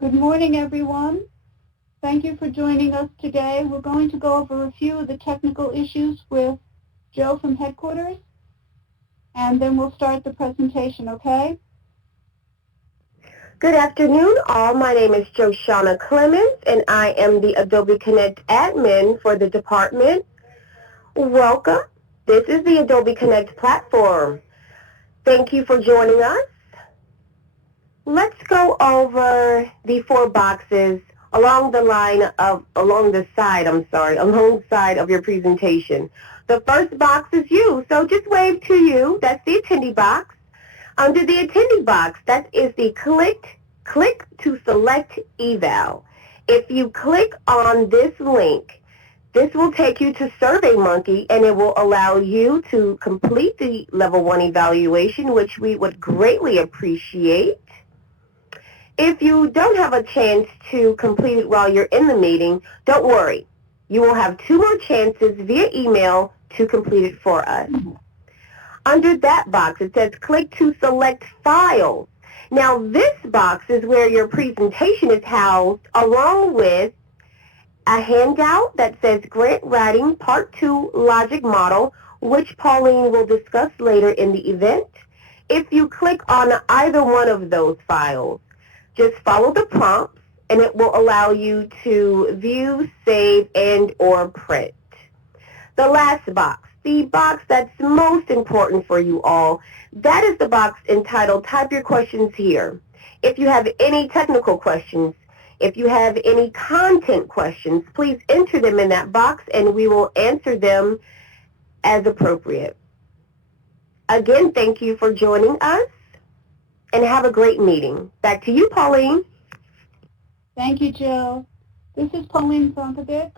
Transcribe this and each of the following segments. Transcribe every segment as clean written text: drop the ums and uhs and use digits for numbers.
Good morning, everyone. Thank you for joining us today. We're going to go over a few of the technical issues with Joe from headquarters, and then we'll start the presentation, okay? Good afternoon, all. My name is Joshana Clemens, and I am the Adobe Connect admin for the department. Welcome. This is the Adobe Connect platform. Thank you for joining us. Let's go over the four boxes alongside of your presentation. The first box is you, so just wave to you. That's the attendee box. Under the attendee box, that is the click to select eval. If you click on this link, this will take you to SurveyMonkey and it will allow you to complete the level 1 evaluation, which we would greatly appreciate. If you don't have a chance to complete it while you're in the meeting, don't worry. You will have two more chances via email to complete it for us. Under that box, it says click to select files. Now, this box is where your presentation is housed along with a handout that says Grant Writing Part 2 Logic Model, which Pauline will discuss later in the event. If you click on either one of those files, just follow the prompts and it will allow you to view, save, and or print. The last box, the box that's most important for you all, that is the box entitled Type Your Questions Here. If you have any technical questions, if you have any content questions, please enter them in that box and we will answer them as appropriate. Again, thank you for joining us and have a great meeting. Back to you, Pauline. Thank you, Jill. This is Pauline Zvonkovic.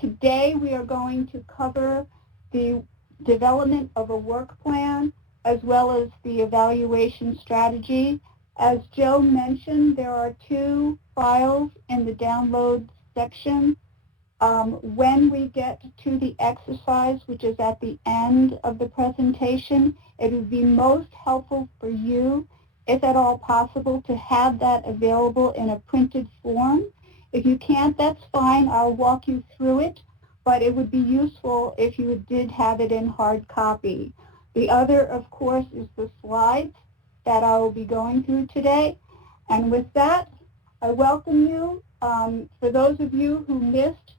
Today we are going to cover the development of a work plan as well as the evaluation strategy. As Joe mentioned, there are two files in the download section. When we get to the exercise, which is at the end of the presentation, it would be most helpful for you, if at all possible, to have that available in a printed form. If you can't, that's fine. I'll walk you through it, but it would be useful if you did have it in hard copy. The other, of course, is the slides that I will be going through today. And with that, I welcome you. For those of you who missed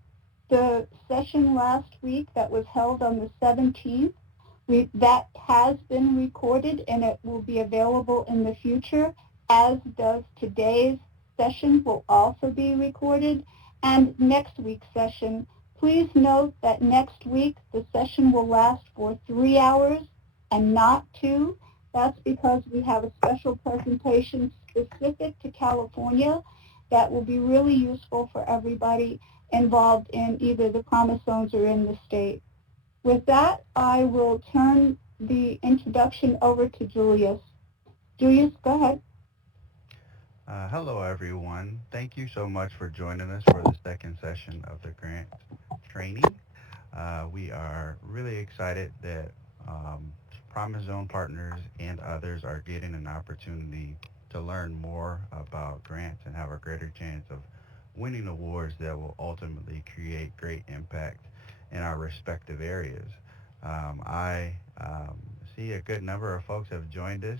the session last week that was held on the 17th, that has been recorded and it will be available in the future, as does today's session will also be recorded, and next week's session. Please note that next week the session will last for 3 hours and not 2. That's because we have a special presentation specific to California that will be really useful for everybody involved in either the promise zones or in the state. With that, I will turn the introduction over to Julius. Julius, go ahead. Hello, everyone. Thank you so much for joining us for the second session of the grant training. We are really excited that Promise Zone partners and others are getting an opportunity to learn more about grants and have a greater chance of winning awards that will ultimately create great impact in our respective areas. I see a good number of folks have joined us,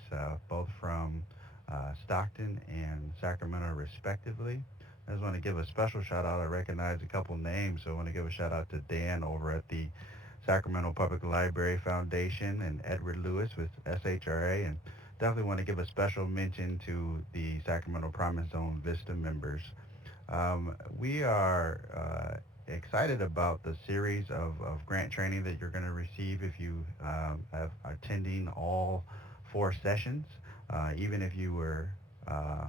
both from Stockton and Sacramento respectively. I just want to give a special shout out. I recognize a couple names, so I want to give a shout out to Dan over at the Sacramento Public Library Foundation and Edward Lewis with SHRA, and definitely want to give a special mention to the Sacramento Promise Zone Vista members. We are excited about the series of grant training that you're going to receive if you are attending all four sessions. Even if you were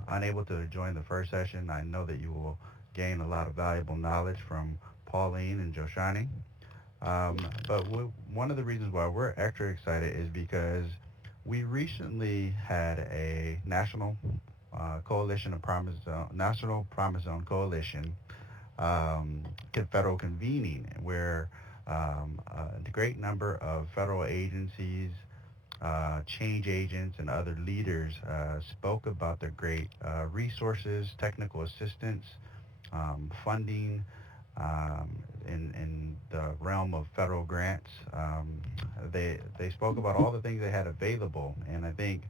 unable to join the first session, I know that you will gain a lot of valuable knowledge from Pauline and Joshani. One of the reasons why we're extra excited is because we recently had a national coalition of Promise Zone, National Promise Zone Coalition federal convening where a great number of federal agencies, change agents and other leaders spoke about the great resources, technical assistance, funding in the realm of federal grants. They spoke about all the things they had available, and I think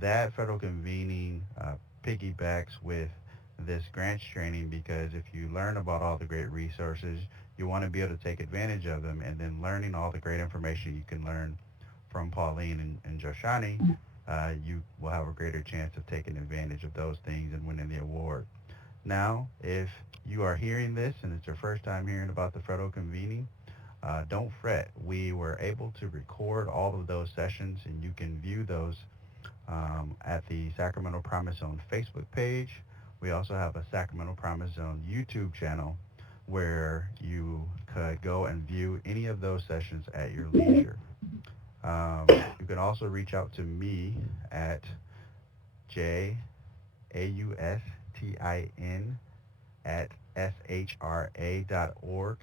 that federal convening piggybacks with this grants training, because if you learn about all the great resources, you want to be able to take advantage of them, and then learning all the great information you can learn from Pauline and Joshani, you will have a greater chance of taking advantage of those things and winning the award. Now, if you are hearing this and it's your first time hearing about the federal convening, don't fret. We were able to record all of those sessions, and you can view those at the Sacramento Promise Zone Facebook page. We also have a Sacramento Promise Zone YouTube channel where you could go and view any of those sessions at your leisure. You can also reach out to me at jaustin at shra.org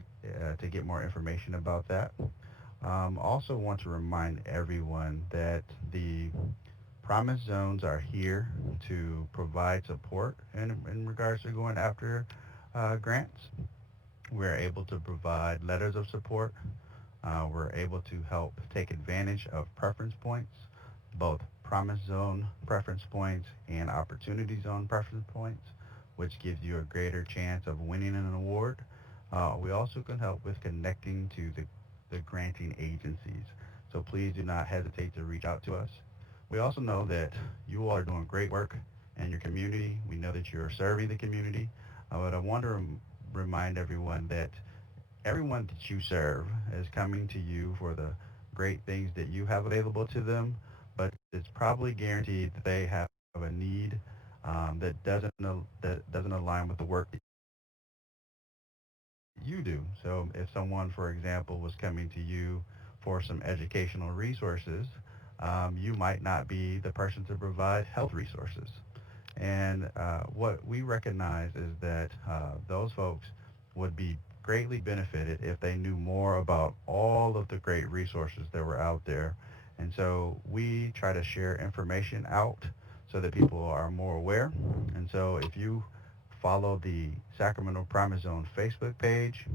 to get more information about that. Also want to remind everyone that the Promise Zones are here to provide support in regards to going after grants. We're able to provide letters of support. We're able to help take advantage of preference points, both Promise Zone preference points and Opportunity Zone preference points, which gives you a greater chance of winning an award. We also can help with connecting to the granting agencies. So please do not hesitate to reach out to us. We also know that you all are doing great work in your community. We know that you're serving the community. But I want to remind everyone that everyone that you serve is coming to you for the great things that you have available to them, but it's probably guaranteed that they have a need that doesn't align with the work that you do. So if someone, for example, was coming to you for some educational resources, you might not be the person to provide health resources. And what we recognize is that those folks would be greatly benefited if they knew more about all of the great resources that were out there. And so we try to share information out so that people are more aware. And so if you follow the Sacramento Promise Zone Facebook page,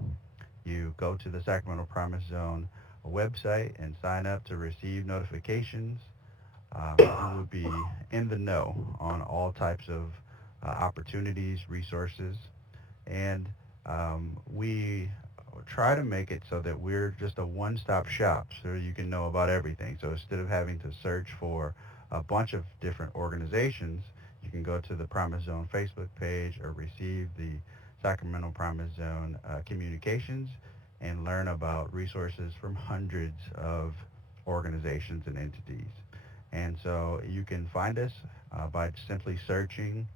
you go to the Sacramento Promise Zone website and sign up to receive notifications. You will be in the know on all types of opportunities, resources, and we try to make it so that we're just a one-stop shop so you can know about everything. So instead of having to search for a bunch of different organizations, you can go to the Promise Zone Facebook page or receive the Sacramento Promise Zone communications and learn about resources from hundreds of organizations and entities. And so you can find us by simply searching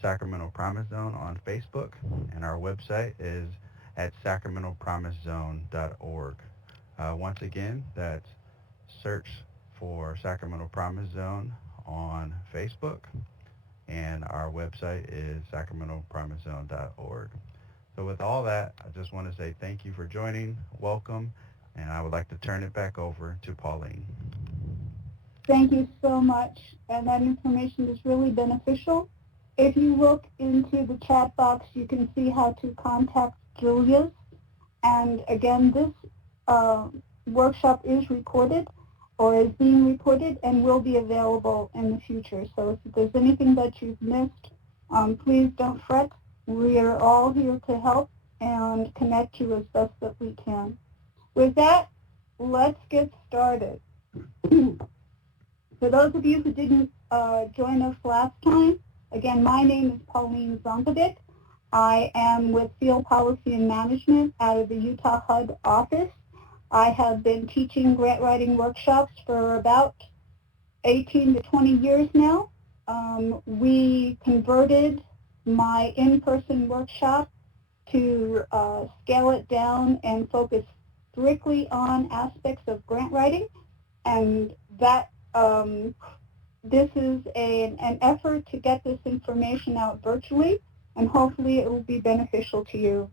Sacramento Promise Zone on Facebook, and our website is at sacramentopromisezone.org. Once again, that's search for Sacramento Promise Zone on Facebook, and our website is sacramentopromisezone.org. So with all that, I just want to say thank you for joining, welcome, and I would like to turn it back over to Pauline. Thank you so much, and that information is really beneficial. If you look into the chat box, you can see how to contact Julius. And again, this workshop is recorded or is being recorded and will be available in the future. So if there's anything that you've missed, please don't fret. We are all here to help and connect you as best that we can. With that, let's get started. For those of you who didn't join us last time, again, my name is Pauline Zvonkovic. I am with Field Policy and Management out of the Utah HUD office. I have been teaching grant writing workshops for about 18 to 20 years now. We converted my in-person workshop to scale it down and focus strictly on aspects of grant writing, and that this is an effort to get this information out virtually, and hopefully it will be beneficial to you.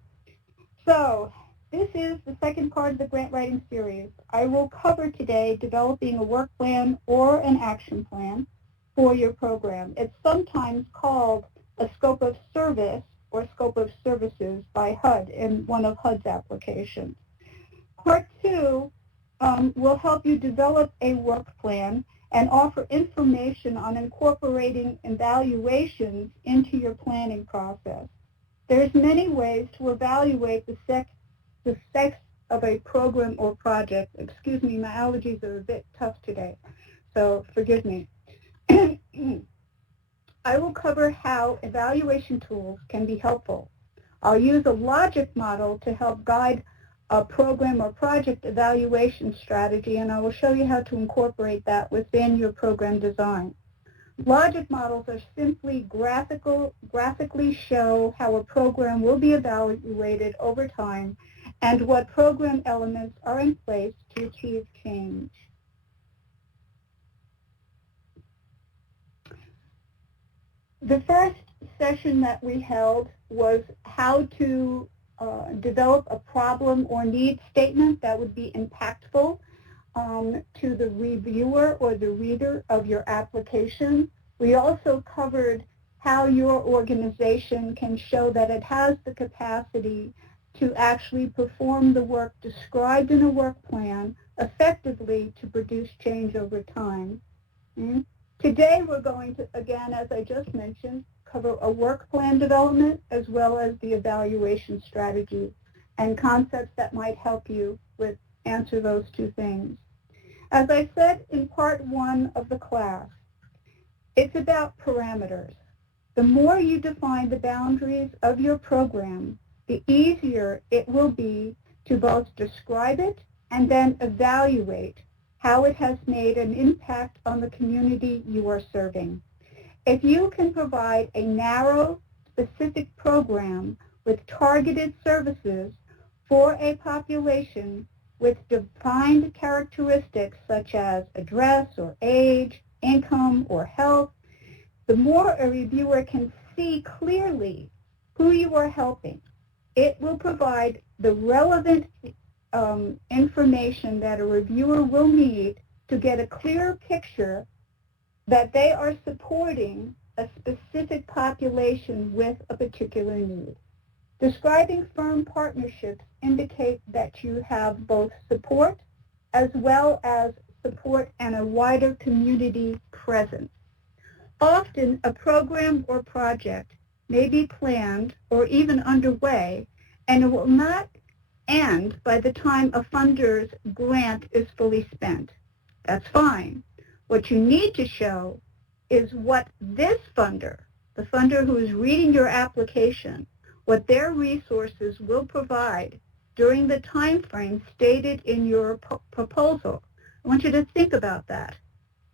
So This is the second part of the grant writing series. I will cover today developing a work plan or an action plan for your program. It's sometimes called a scope of service or scope of services by HUD in one of HUD's applications. Part 2 will help you develop a work plan and offer information on incorporating evaluations into your planning process. There's many ways to evaluate the sex of a program or project. Excuse me, my allergies are a bit tough today, so forgive me. I will cover how evaluation tools can be helpful. I'll use a logic model to help guide a program or project evaluation strategy, and I will show you how to incorporate that within your program design. Logic models are simply graphically show how a program will be evaluated over time and what program elements are in place to achieve change. The first session that we held was how to develop a problem or need statement that would be impactful to the reviewer or the reader of your application. We also covered how your organization can show that it has the capacity to actually perform the work described in a work plan effectively to produce change over time. Today we're going to, again, as I just mentioned, cover a work plan development as well as the evaluation strategy and concepts that might help you with answer those two things. As I said in part 1 of the class, it's about parameters. The more you define the boundaries of your program, the easier it will be to both describe it and then evaluate how it has made an impact on the community you are serving. If you can provide a narrow, specific program with targeted services for a population with defined characteristics such as address or age, income, or health, the more a reviewer can see clearly who you are helping, it will provide the relevant information that a reviewer will need to get a clear picture that they are supporting a specific population with a particular need. Describing firm partnerships indicate that you have both support as well as support and a wider community presence. Often, a program or project may be planned or even underway, and it will not end by the time a funder's grant is fully spent. That's fine. What you need to show is what this funder, the funder who is reading your application, what their resources will provide during the time frame stated in your proposal. I want you to think about that.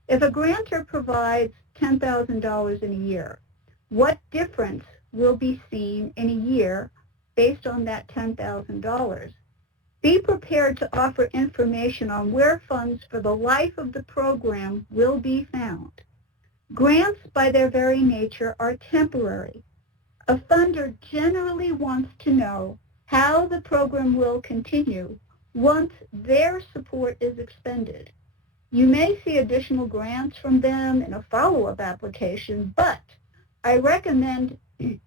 If a grantor provides $10,000 in a year, what difference will be seen in a year based on that $10,000? Be prepared to offer information on where funds for the life of the program will be found. Grants, by their very nature, are temporary. A funder generally wants to know how the program will continue once their support is expended. You may see additional grants from them in a follow-up application, but I recommend, you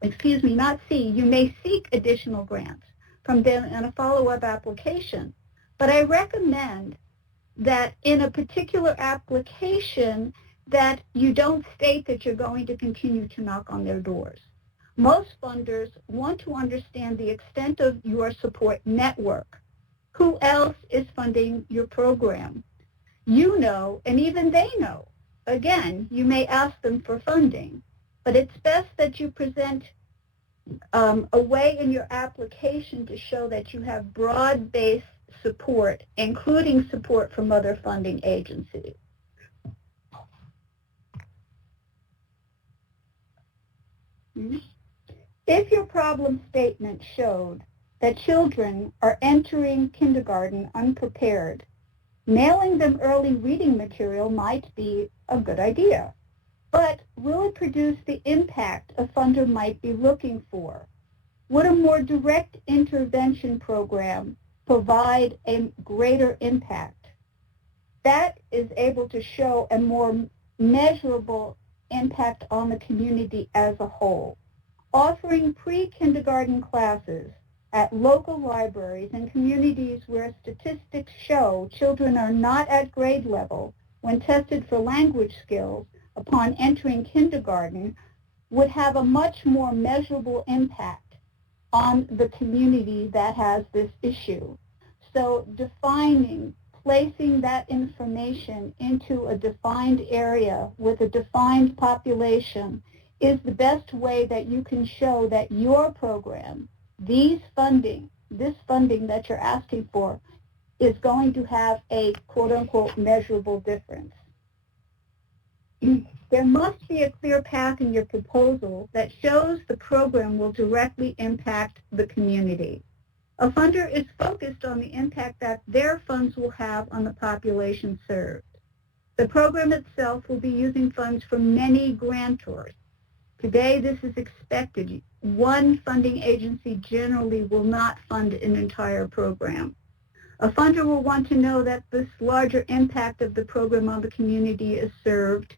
may seek additional grants from them in a follow-up application, but I recommend that in a particular application that you don't state that you're going to continue to knock on their doors. Most funders want to understand the extent of your support network. Who else is funding your program? You know, and even they know. Again, you may ask them for funding, but it's best that you present a way in your application to show that you have broad-based support, including support from other funding agencies. If your problem statement showed that children are entering kindergarten unprepared, mailing them early reading material might be a good idea. But will it produce the impact a funder might be looking for? Would a more direct intervention program provide a greater impact? That is able to show a more measurable impact on the community as a whole. Offering pre-kindergarten classes at local libraries and communities where statistics show children are not at grade level when tested for language skills upon entering kindergarten would have a much more measurable impact on the community that has this issue. So placing that information into a defined area with a defined population is the best way that you can show that your program, this funding that you're asking for, is going to have a quote-unquote measurable difference. There must be a clear path in your proposal that shows the program will directly impact the community. A funder is focused on the impact that their funds will have on the population served. The program itself will be using funds from many grantors. Today, this is expected. One funding agency generally will not fund an entire program. A funder will want to know that this larger impact of the program on the community is served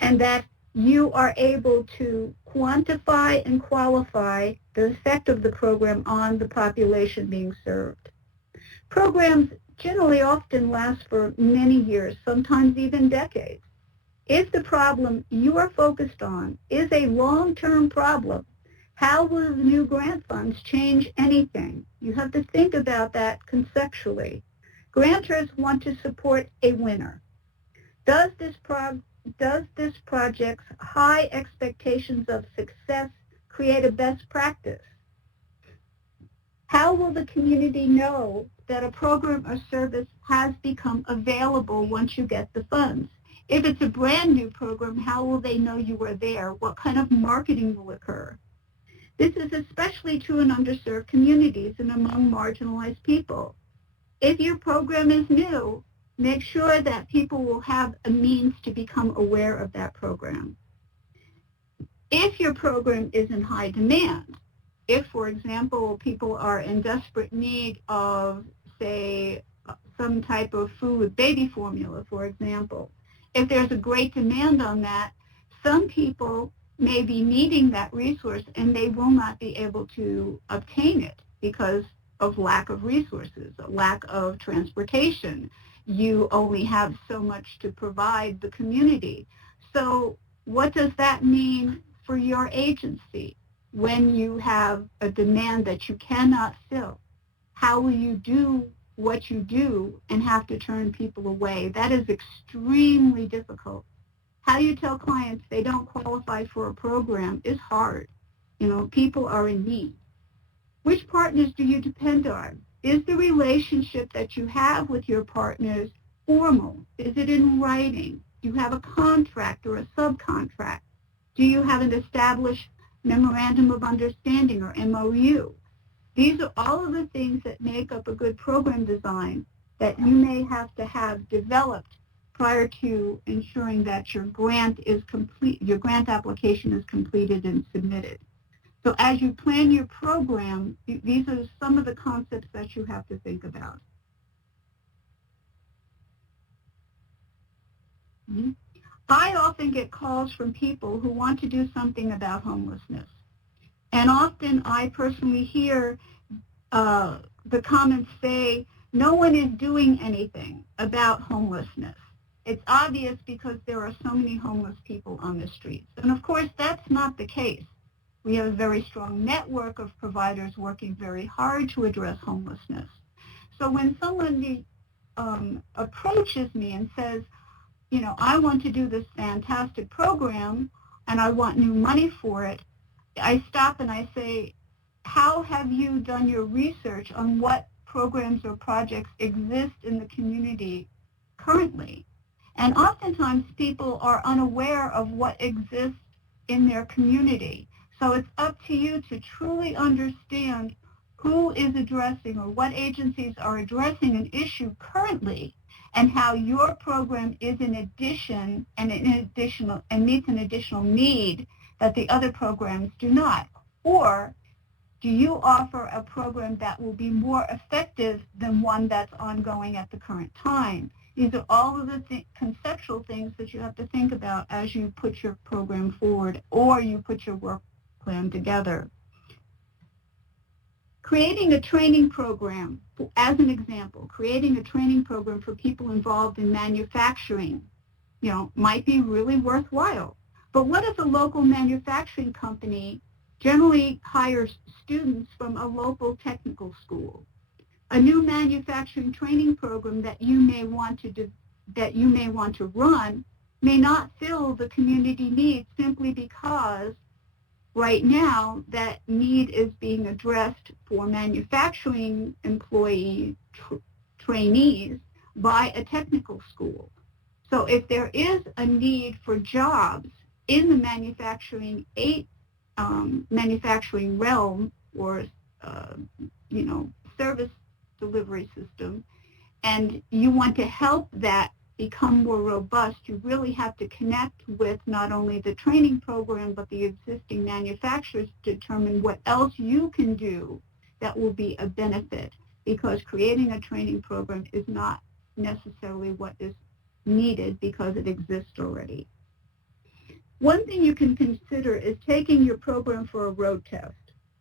and that you are able to quantify and qualify the effect of the program on the population being served. Programs generally often last for many years, sometimes even decades. If the problem you are focused on is a long-term problem, how will the new grant funds change anything? You have to think about that conceptually. Grantors want to support a winner. Does this project's high expectations of success create a best practice? How will the community know that a program or service has become available once you get the funds? If it's a brand new program, how will they know you were there? What kind of marketing will occur? This is especially true in underserved communities and among marginalized people. If your program is new, make sure that people will have a means to become aware of that program. If your program is in high demand, if, for example, people are in desperate need of, say, some type of food, baby formula, for example, if there's a great demand on that, some people may be needing that resource and they will not be able to obtain it because of lack of resources, lack of transportation. You only have so much to provide the community. So what does that mean for your agency when you have a demand that you cannot fill? How will you do what you do and have to turn people away? That is extremely difficult. How do you tell clients they don't qualify for a program is hard. You know, people are in need. Which partners do you depend on? Is the relationship that you have with your partners formal? Is it in writing? Do you have a contract or a subcontract? Do you have an established memorandum of understanding or MOU? These are all of the things that make up a good program design that you may have to have developed prior to ensuring that your grant is complete, your grant application is completed and submitted. So as you plan your program, these are some of the concepts that you have to think about. I often get calls from people who want to do something about homelessness. And often I personally hear the comments say, no one is doing anything about homelessness. It's obvious because there are so many homeless people on the streets. And of course, that's not the case. We have a very strong network of providers working very hard to address homelessness. So when someone approaches me and says, you know, I want to do this fantastic program and I want new money for it, I stop and I say, how have you done your research on what programs or projects exist in the community currently? And oftentimes people are unaware of what exists in their community. So it's up to you to truly understand who is addressing or what agencies are addressing an issue currently and how your program is in addition and meets an additional need that the other programs do not. Or Do you offer a program that will be more effective than one that's ongoing at the current time? These are all of the conceptual things that you have to think about as you put your program forward or you put your work plan together. Creating a training program, as an example, creating a training program for people involved in manufacturing, might be really worthwhile. But what if a local manufacturing company generally hires students from a local technical school? A new manufacturing training program that you may want to run may not fill the community need simply because right now that need is being addressed for manufacturing employee trainees by a technical school. So if there is a need for jobs in the manufacturing realm or service delivery system, and you want to help that become more robust, you really have to connect with not only the training program but the existing manufacturers to determine what else you can do that will be a benefit, because creating a training program is not necessarily what is needed because it exists already. One thing you can consider is taking your program for a road test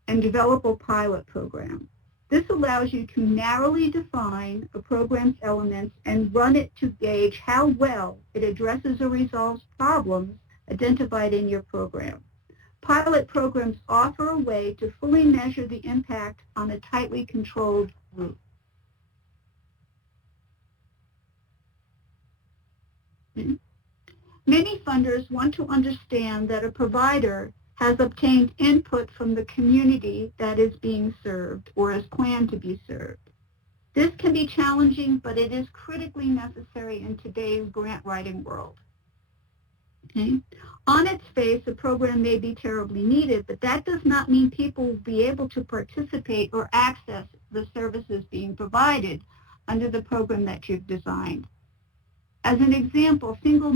and develop a pilot program. This allows you to narrowly define a program's elements and run it to gauge how well it addresses or resolves problems identified in your program. Pilot programs offer a way to fully measure the impact on a tightly controlled group. Many funders want to understand that a provider has obtained input from the community that is being served or is planned to be served. This can be challenging, but it is critically necessary in today's grant writing world. Okay? On its face, a program may be terribly needed, but that does not mean people will be able to participate or access the services being provided under the program that you've designed. As an example, single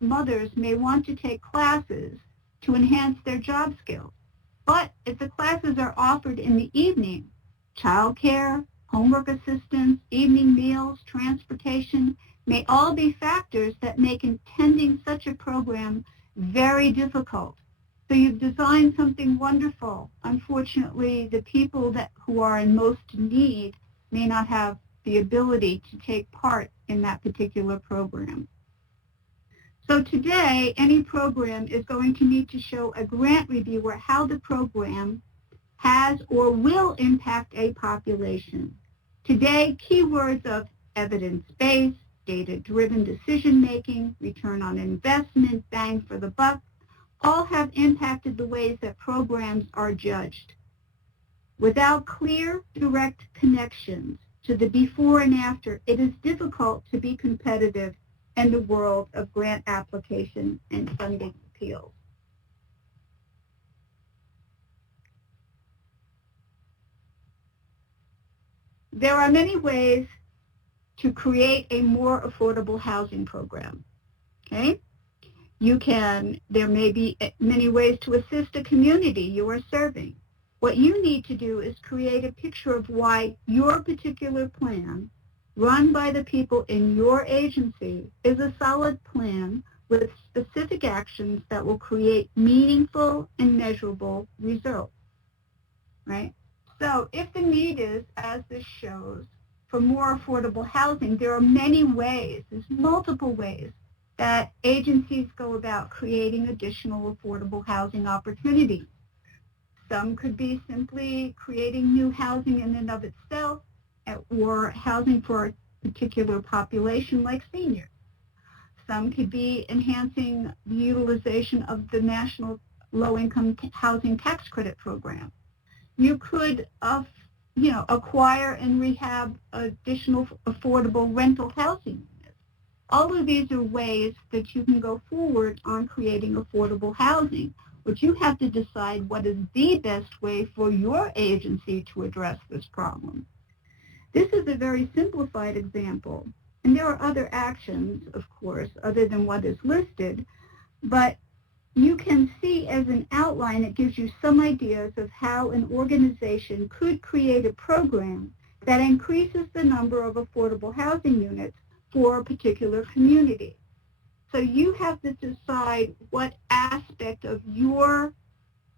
mothers may want to take classes to enhance their job skills. But if the classes are offered in the evening, childcare, homework assistance, evening meals, transportation may all be factors that make attending such a program very difficult. So you've designed something wonderful. Unfortunately, the people who are in most need may not have the ability to take part in that particular program. So today, any program is going to need to show a grant reviewer how the program has or will impact a population. Today, keywords of evidence-based, data-driven decision-making, return on investment, bang for the buck, all have impacted the ways that programs are judged. Without clear, direct connections to the before and after, it is difficult to be competitive in the world of grant application and funding appeals. There are many ways to create a more affordable housing program. Okay? There may be many ways to assist a community you are serving. What you need to do is create a picture of why your particular plan, run by the people in your agency, is a solid plan with specific actions that will create meaningful and measurable results, right? So if the need is, as this shows, for more affordable housing, there are many ways, there's multiple ways that agencies go about creating additional affordable housing opportunities. Some could be simply creating new housing in and of itself, or housing for a particular population like seniors. Some could be enhancing the utilization of the National Low-Income Housing Tax Credit Program. You could acquire and rehab additional affordable rental housing units. All of these are ways that you can go forward on creating affordable housing, but you have to decide what is the best way for your agency to address this problem. This is a very simplified example, and there are other actions, of course, other than what is listed, but You can see as an outline, it gives you some ideas of how an organization could create a program that increases the number of affordable housing units for a particular community. So you have to decide what aspect of your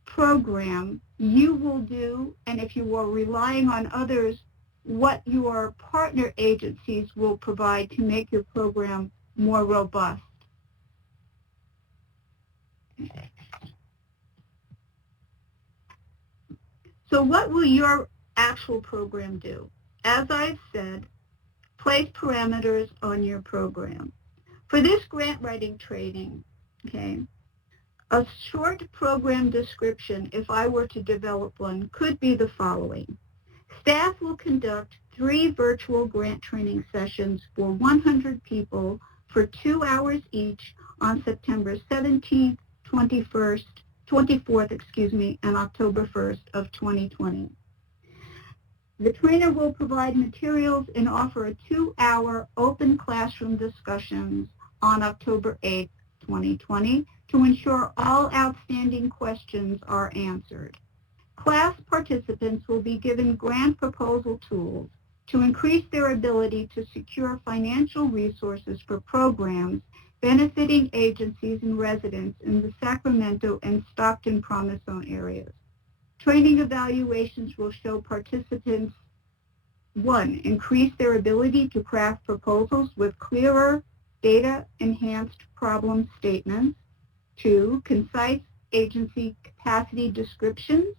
program you will do, and if you are relying on others, what your partner agencies will provide to make your program more robust. So what will your actual program do? As I've said, place parameters on your program. For this grant writing training, okay, a short program description, if I were to develop one, could be the following. Staff will conduct 3 virtual grant training sessions for 100 people for 2 hours each on September 17th, 24th, and October 1st of 2020. The trainer will provide materials and offer a 2-hour open classroom discussions on October 8th, 2020 to ensure all outstanding questions are answered. Class participants will be given grant proposal tools to increase their ability to secure financial resources for programs benefiting agencies and residents in the Sacramento and Stockton Promise Zone areas. Training evaluations will show participants, 1, increase their ability to craft proposals with clearer, data-enhanced problem statements. 2, concise agency capacity descriptions.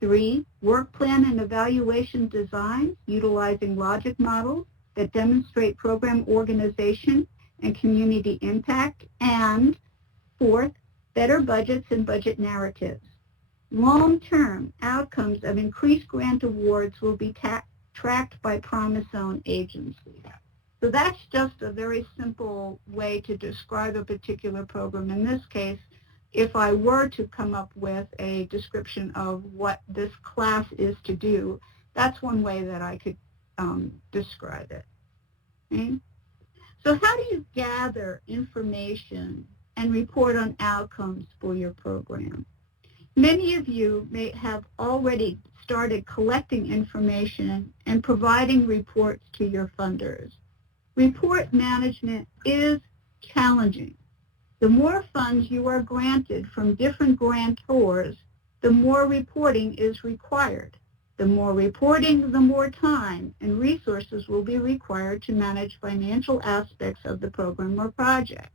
3, work plan and evaluation designs utilizing logic models that demonstrate program organization and community impact. And 4th, better budgets and budget narratives. Long-term outcomes of increased grant awards will be tracked by Promise Zone agencies. So that's just a very simple way to describe a particular program. In this case, if I were to come up with a description of what this class is to do, that's one way that I could describe it. Okay? So how do you gather information and report on outcomes for your program? Many of you may have already started collecting information and providing reports to your funders. Report management is challenging. The more funds you are granted from different grantors, the more reporting is required. The more reporting, the more time and resources will be required to manage financial aspects of the program or project.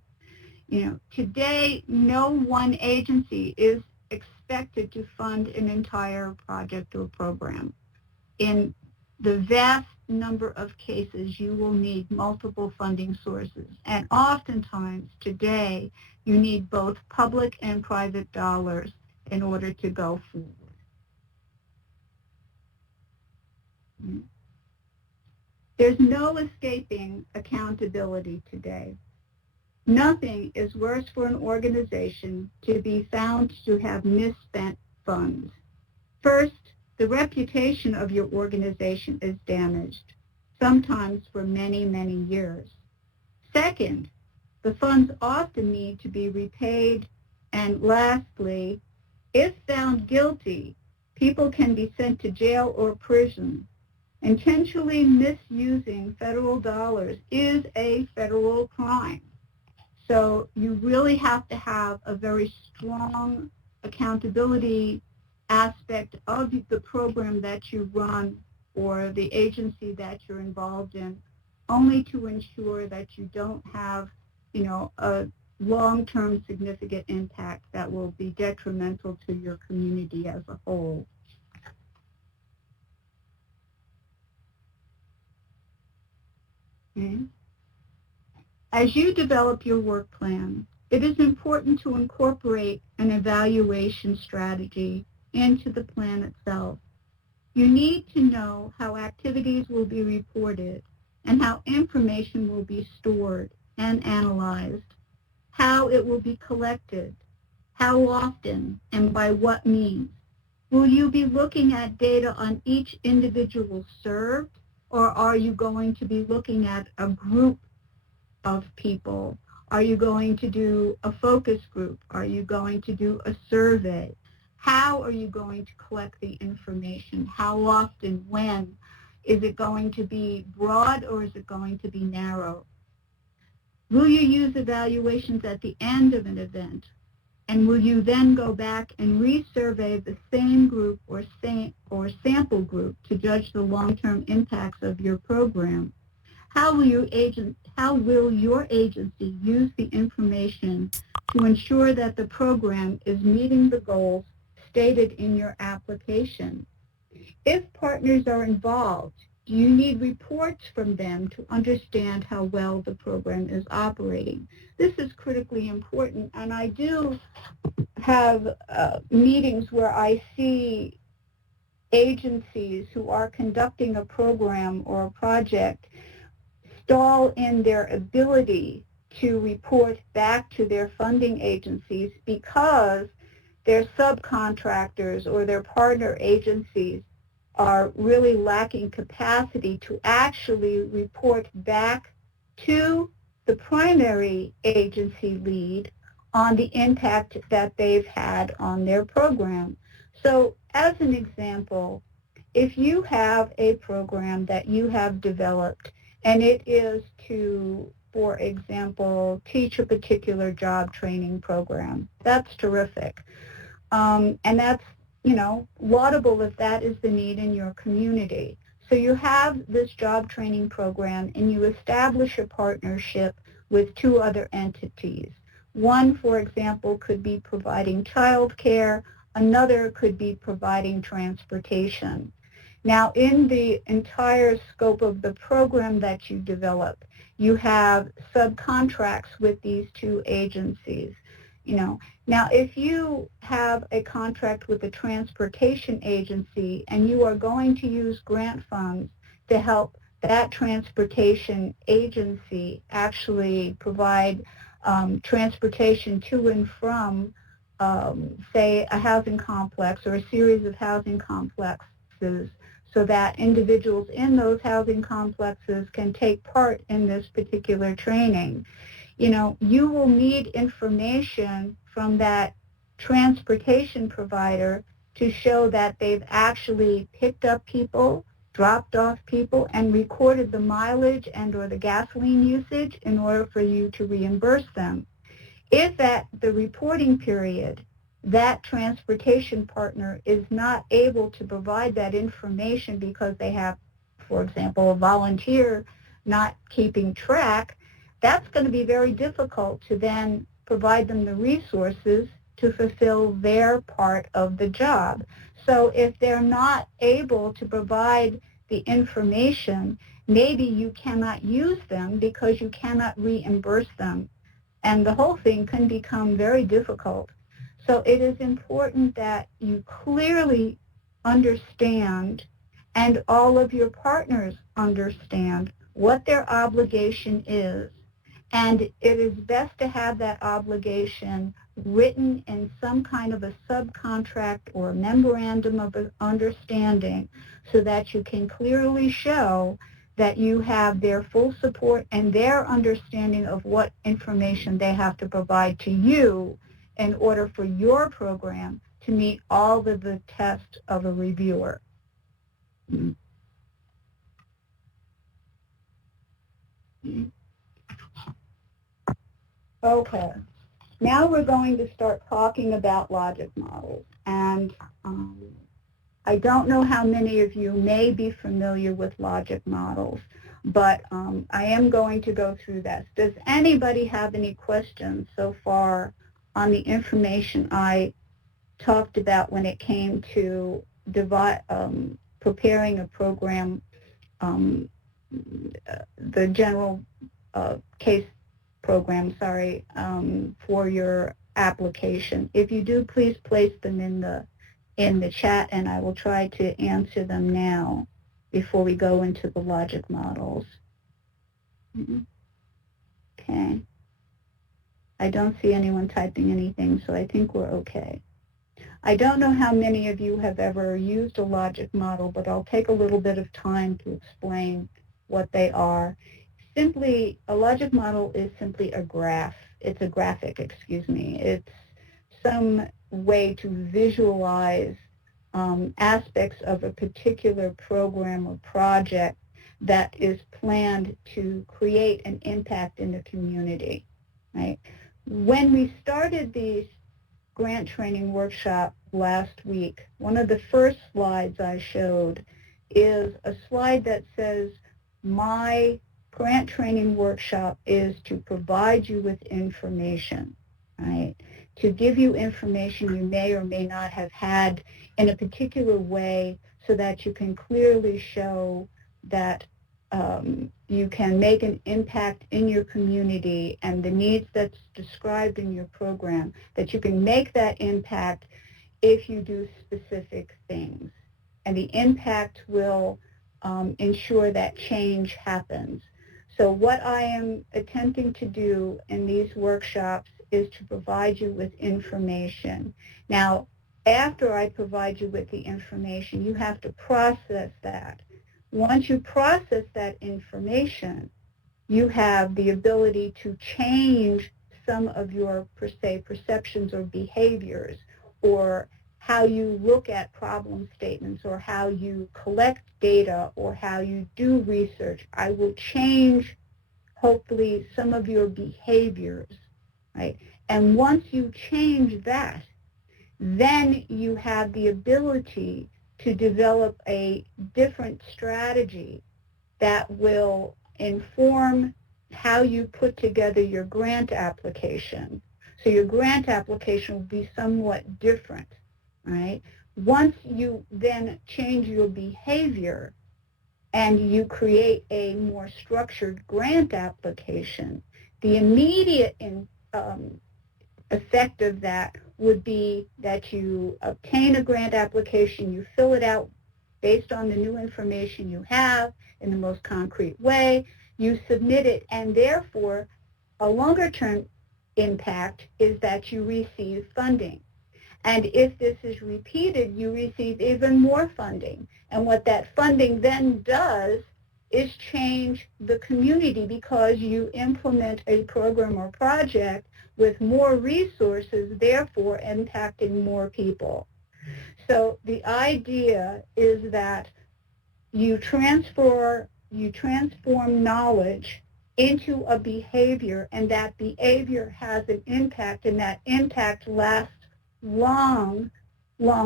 Today, no one agency is expected to fund an entire project or program. In the vast number of cases, you will need multiple funding sources. And oftentimes today, you need both public and private dollars in order to go forward. There's no escaping accountability today. Nothing is worse for an organization to be found to have misspent funds. First, the reputation of your organization is damaged, sometimes for many, many years. Second, the funds often need to be repaid. And lastly, if found guilty, people can be sent to jail or prison. Intentionally misusing federal dollars is a federal crime. So you really have to have a very strong accountability aspect of the program that you run or the agency that you're involved in, only to ensure that you don't have, a long-term significant impact that will be detrimental to your community as a whole. Okay. As you develop your work plan, it is important to incorporate an evaluation strategy into the plan itself. You need to know how activities will be reported and how information will be stored and analyzed, how it will be collected, how often, and by what means. Will you be looking at data on each individual served, or are you going to be looking at a group of people Are you going to do a focus group? Are you going to do a survey? How are you going to collect the information? How often? When? Is it going to be broad or is it going to be narrow? Will you use evaluations at the end of an event? And will you then go back and resurvey the same group or sample group to judge the long-term impacts of your program? How will your agency use the information to ensure that the program is meeting the goals stated in your application? If partners are involved, do you need reports from them to understand how well the program is operating? This is critically important, and I do have meetings where I see agencies who are conducting a program or a project stall in their ability to report back to their funding agencies because their subcontractors or their partner agencies are really lacking capacity to actually report back to the primary agency lead on the impact that they've had on their program. So as an example, if you have a program that you have developed and it is to, for example, teach a particular job training program, that's terrific. And that's, laudable if that is the need in your community. So you have this job training program and you establish a partnership with two other entities. One, for example, could be providing child care. Another could be providing transportation. Now, in the entire scope of the program that you develop, you have subcontracts with these two agencies. Now, if you have a contract with a transportation agency and you are going to use grant funds to help that transportation agency actually provide transportation to and from, say, a housing complex or a series of housing complexes so that individuals in those housing complexes can take part in this particular training, you will need information from that transportation provider to show that they've actually picked up people, dropped off people, and recorded the mileage and or the gasoline usage in order for you to reimburse them. If at the reporting period that transportation partner is not able to provide that information because they have, for example, a volunteer not keeping track, that's going to be very difficult to then provide them the resources to fulfill their part of the job. So if they're not able to provide the information, maybe you cannot use them because you cannot reimburse them. And the whole thing can become very difficult. So it is important that you clearly understand and all of your partners understand what their obligation is. And it is best to have that obligation written in some kind of a subcontract or a memorandum of understanding so that you can clearly show that you have their full support and their understanding of what information they have to provide to you in order for your program to meet all of the tests of a reviewer. Okay, now we're going to start talking about logic models. And I don't know how many of you may be familiar with logic models, but I am going to go through this. Does anybody have any questions so far on the information I talked about when it came to preparing a program, the general case program, for your application? If you do, please place them in the chat, and I will try to answer them now before we go into the logic models. Okay. I don't see anyone typing anything, so I think we're okay. I don't know how many of you have ever used a logic model, but I'll take a little bit of time to explain what they are. simply, a logic model is simply a graph. It's a graphic, excuse me. It's some way to visualize aspects of a particular program or project that is planned to create an impact in the community, right? When we started these grant training workshop last week, one of the first slides I showed is a slide that says, my grant training workshop is to provide you with information, right? To give you information you may or may not have had in a particular way so that you can clearly show that you can make an impact in your community and the needs that's described in your program, that you can make that impact if you do specific things. And the impact will ensure that change happens. So what I am attempting to do in these workshops is to provide you with information. Now, after I provide you with the information, you have to process that. Once you process that information, you have the ability to change some of your, per se, perceptions or behaviors, or how you look at problem statements, or how you collect data, or how you do research. I will change, hopefully, some of your behaviors, right? And once you change that, then you have the ability to develop a different strategy that will inform how you put together your grant application. So your grant application will be somewhat different, right? Once you then change your behavior and you create a more structured grant application, the immediate effect of that would be that you obtain a grant application, you fill it out based on the new information you have in the most concrete way, you submit it, and therefore a longer-term impact is that you receive funding. And if this is repeated, you receive even more funding. And what that funding then does is change the community, because you implement a program or project with more resources, therefore impacting more people. So the idea is that you transform knowledge into a behavior, and that behavior has an impact, and that impact lasts long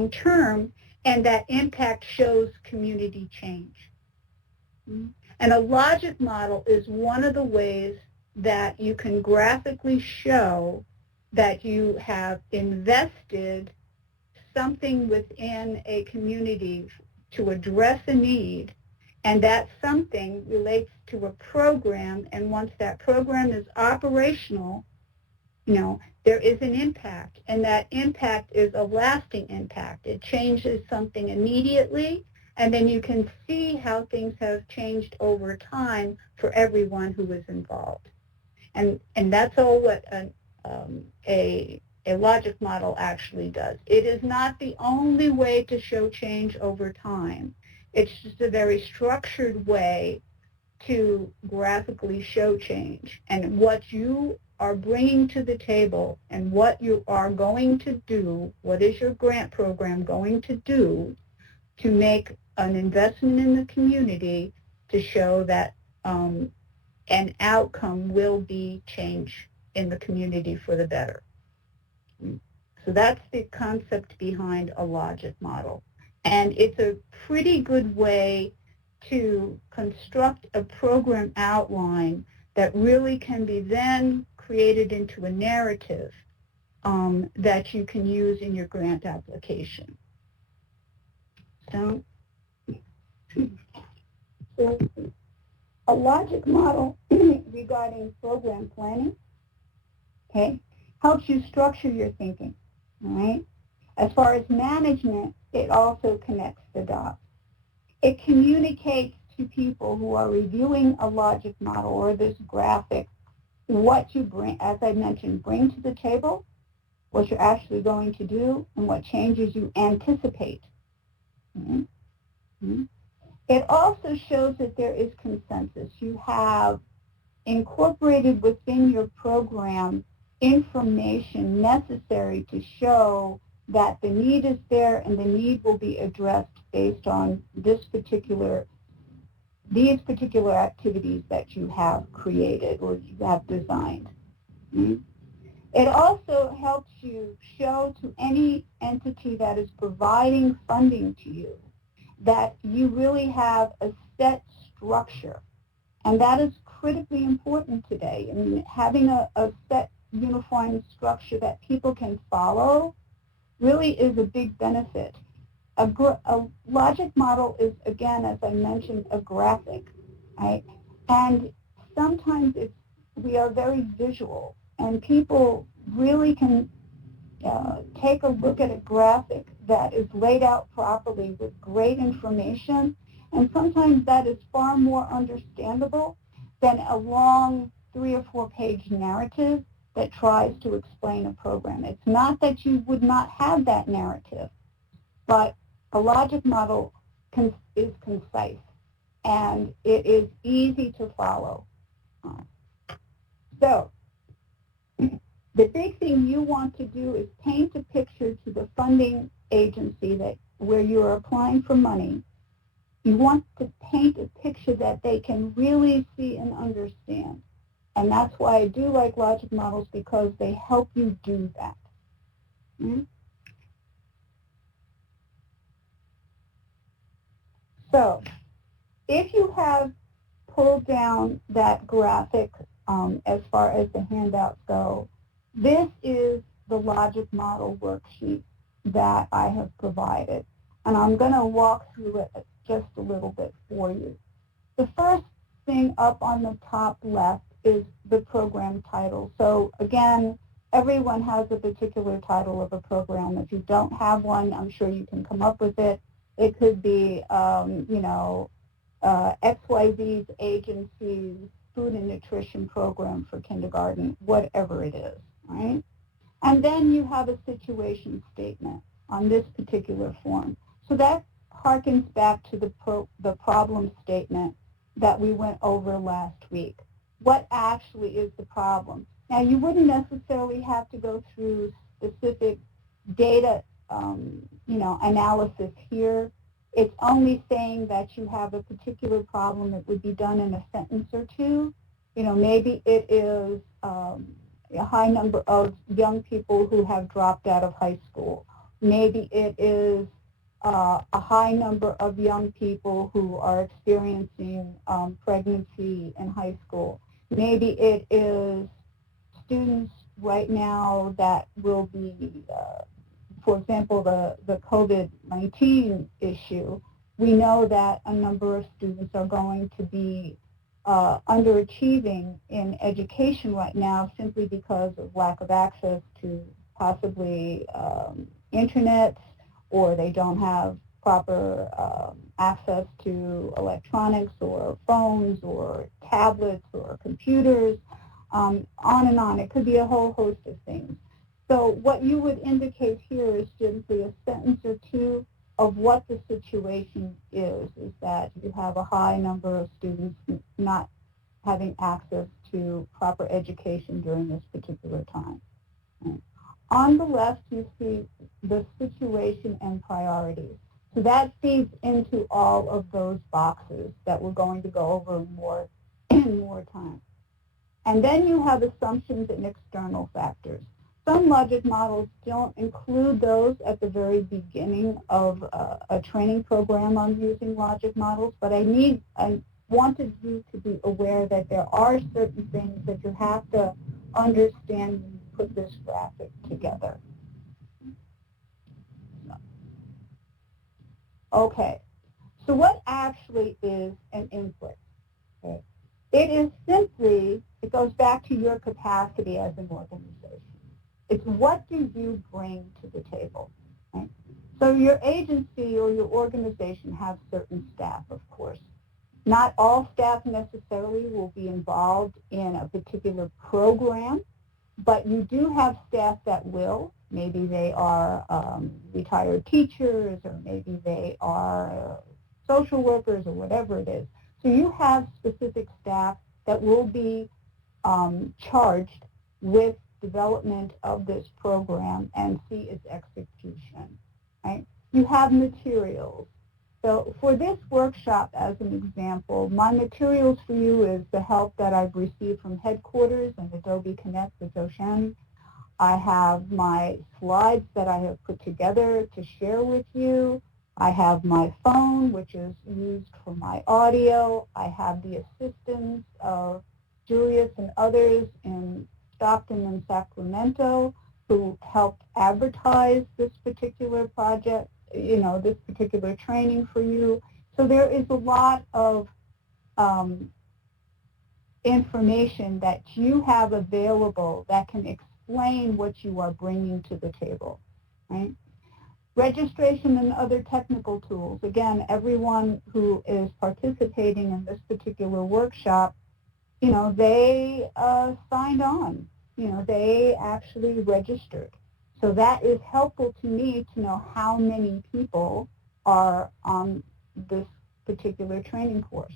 term, and that impact shows community change. And a logic model is one of the ways that you can graphically show that you have invested something within a community to address a need, and that something relates to a program, and once that program is operational, there is an impact, and that impact is a lasting impact. It changes something immediately, and then you can see how things have changed over time for everyone who is involved. And that's all what a logic model actually does. It is not the only way to show change over time. It's just a very structured way to graphically show change. And what you are bringing to the table and what you are going to do, what is your grant program going to do to make an investment in the community to show that an outcome will be change in the community for the better. So that's the concept behind a logic model. And it's a pretty good way to construct a program outline that really can be then created into a narrative that you can use in your grant application. So a logic model regarding program planning, okay, helps you structure your thinking, all right? As far as management, it also connects the dots. It communicates to people who are reviewing a logic model or this graphic what you bring, as I mentioned, bring to the table, what you're actually going to do, and what changes you anticipate. Mm-hmm. It also shows that there is consensus. You have incorporated within your program information necessary to show that the need is there and the need will be addressed based on these particular activities that you have created or you have designed. It also helps you show to any entity that is providing funding to you that you really have a set structure. And that is critically important today. I mean, having a set unifying structure that people can follow really is a big benefit. A logic model is, again, as I mentioned, a graphic, right? And sometimes we are very visual, and people really can take a look at a graphic that is laid out properly with great information, and sometimes that is far more understandable than a long 3 or 4 page narrative that tries to explain a program. It's not that you would not have that narrative, but a logic model is concise and it is easy to follow. So the big thing you want to do is paint a picture to the funding agency where you are applying for money. You want to paint a picture that they can really see and understand. And that's why I do like logic models, because they help you do that. So if you have pulled down that graphic as far as the handouts go, this is the logic model worksheet that I have provided. And I'm going to walk through it just a little bit for you. The first thing up on the top left is the program title. So again, everyone has a particular title of a program. If you don't have one, I'm sure you can come up with it. It could be, XYZ's agency's food and nutrition program for kindergarten, whatever it is, right? And then you have a situation statement on this particular form. So that harkens back to the problem statement that we went over last week. What actually is the problem? Now, you wouldn't necessarily have to go through specific data, analysis here. It's only saying that you have a particular problem that would be done in a sentence or two. Maybe it is a high number of young people who have dropped out of high school. Maybe it is a high number of young people who are experiencing pregnancy in high school. Maybe it is students right now that will be, for example, the COVID-19 issue. We know that a number of students are going to be underachieving in education right now simply because of lack of access to possibly internet, or they don't have proper access to electronics or phones or tablets or computers, on and on. It could be a whole host of things. So what you would indicate here is simply a sentence or two of what the situation is that you have a high number of students not having access to proper education during this particular time. Right. On the left, you see the situation and priorities. So that feeds into all of those boxes that we're going to go over more in more time. And then you have assumptions and external factors. Some logic models don't include those at the very beginning of a training program on using logic models, but I wanted you to be aware that there are certain things that you have to understand when you put this graphic together. Okay, so what actually is an input? Okay. It goes back to your capacity as an organization. It's what do you bring to the table, right? So your agency or your organization has certain staff, of course. Not all staff necessarily will be involved in a particular program, but you do have staff that will. Maybe they are retired teachers, or maybe they are social workers, or whatever it is. So you have specific staff that will be charged with development of this program and see its execution, right? You have materials. So for this workshop, as an example, my materials for you is the help that I've received from headquarters and Adobe Connect with Joshan. I have my slides that I have put together to share with you. I have my phone, which is used for my audio. I have the assistance of Julius and others in Stockton and Sacramento who helped advertise this particular project, this particular training for you. So there is a lot of information that you have available that can explain what you are bringing to the table, right? Registration and other technical tools. Again, everyone who is participating in this particular workshop, they signed on. They actually registered. So that is helpful to me to know how many people are on this particular training course.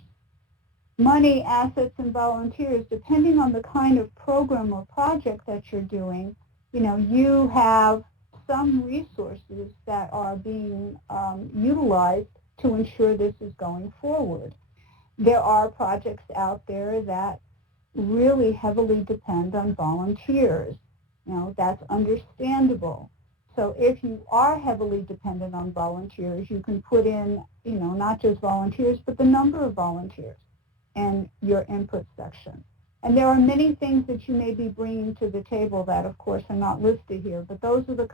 Money, assets, and volunteers, depending on the kind of program or project that you're doing, you have some resources that are being utilized to ensure this is going forward. There are projects out there that really heavily depend on volunteers. That's understandable. So if you are heavily dependent on volunteers, you can put in, not just volunteers, but the number of volunteers in your input section. And there are many things that you may be bringing to the table that, of course, are not listed here, but that's the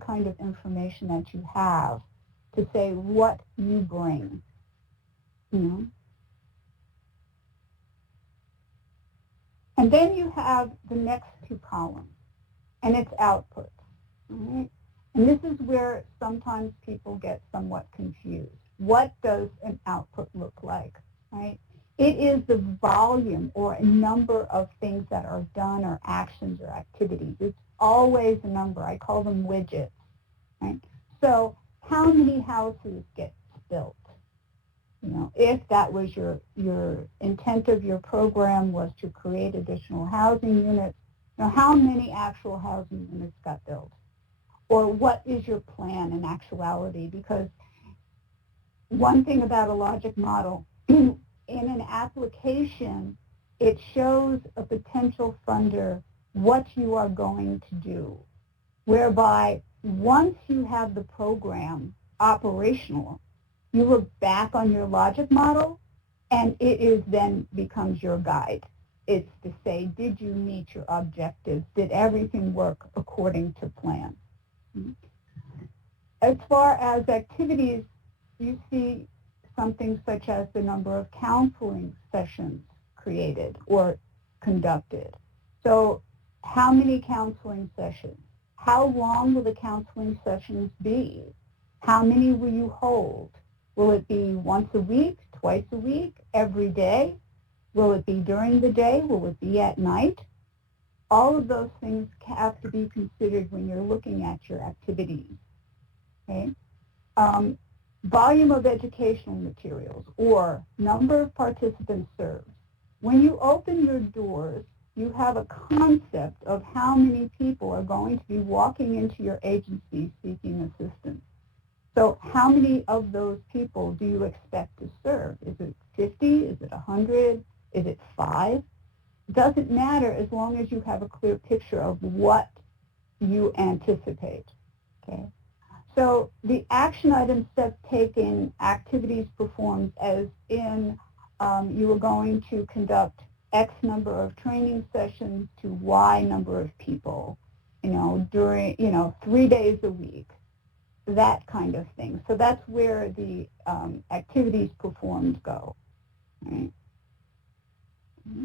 kind of information that you have to say what you bring. And then you have the next two columns, and it's output. Right? And this is where sometimes people get somewhat confused. What does an output look like? Right? It is the volume or a number of things that are done or actions or activities. It's always a number. I call them widgets. Right? So how many houses get built? If that was your intent of your program was to create additional housing units, how many actual housing units got built? Or what is your plan in actuality? Because one thing about a logic model, in an application, it shows a potential funder what you are going to do, whereby once you have the program operational, you look back on your logic model, and it then becomes your guide. It's to say, did you meet your objectives? Did everything work according to plan? As far as activities, you see something such as the number of counseling sessions created or conducted. So how many counseling sessions? How long will the counseling sessions be? How many will you hold? Will it be once a week, twice a week, every day? Will it be during the day? Will it be at night? All of those things have to be considered when you're looking at your activities. Okay? Volume of educational materials or number of participants served. When you open your doors, you have a concept of how many people are going to be walking into your agency seeking assistance. So how many of those people do you expect to serve? Is it 50? Is it 100? Is it 5? It doesn't matter as long as you have a clear picture of what you anticipate. Okay. So the action items, steps taken, activities performed, as in you are going to conduct X number of training sessions to Y number of people, during, 3 days a week. That kind of thing. So that's where the activities performed go. Right? Mm-hmm.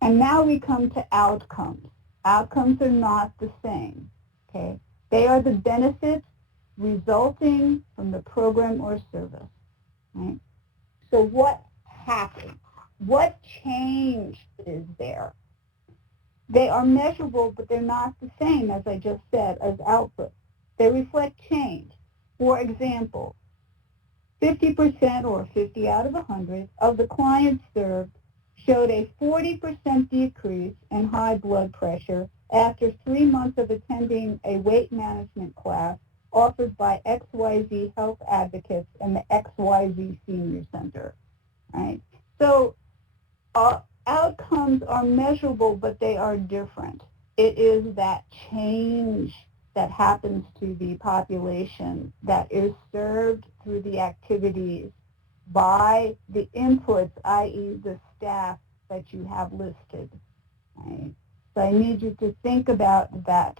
And now we come to outcomes. Outcomes are not the same. Okay? They are the benefits resulting from the program or service. Right? So what happened? What change is there? They are measurable, but they're not the same, as I just said, as output. They reflect change. For example, 50% or 50 out of 100 of the clients served showed a 40% decrease in high blood pressure after 3 months of attending a weight management class offered by XYZ Health Advocates and the XYZ Senior Center. Right? So outcomes are measurable, but they are different. It is that change that happens to the population that is served through the activities by the inputs, i.e. the staff that you have listed. Right? So I need you to think about that.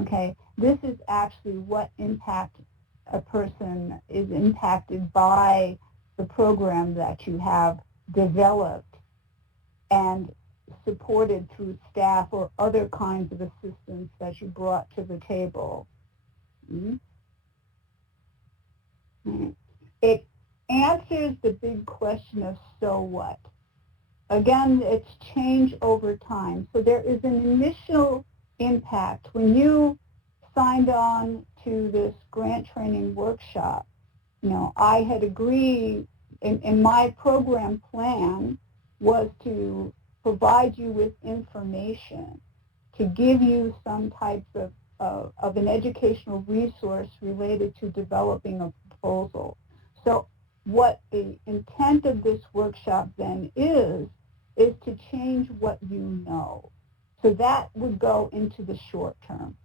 Okay, this is actually what impact a person is impacted by the program that you have developed and supported through staff or other kinds of assistance that you brought to the table. It answers the big question of so what. Again, it's change over time. So there is an initial impact. When you signed on to this grant training workshop, I had agreed in my program plan was to provide you with information, to give you some types of an educational resource related to developing a proposal. So what the intent of this workshop then is to change what you know. So that would go into the short term.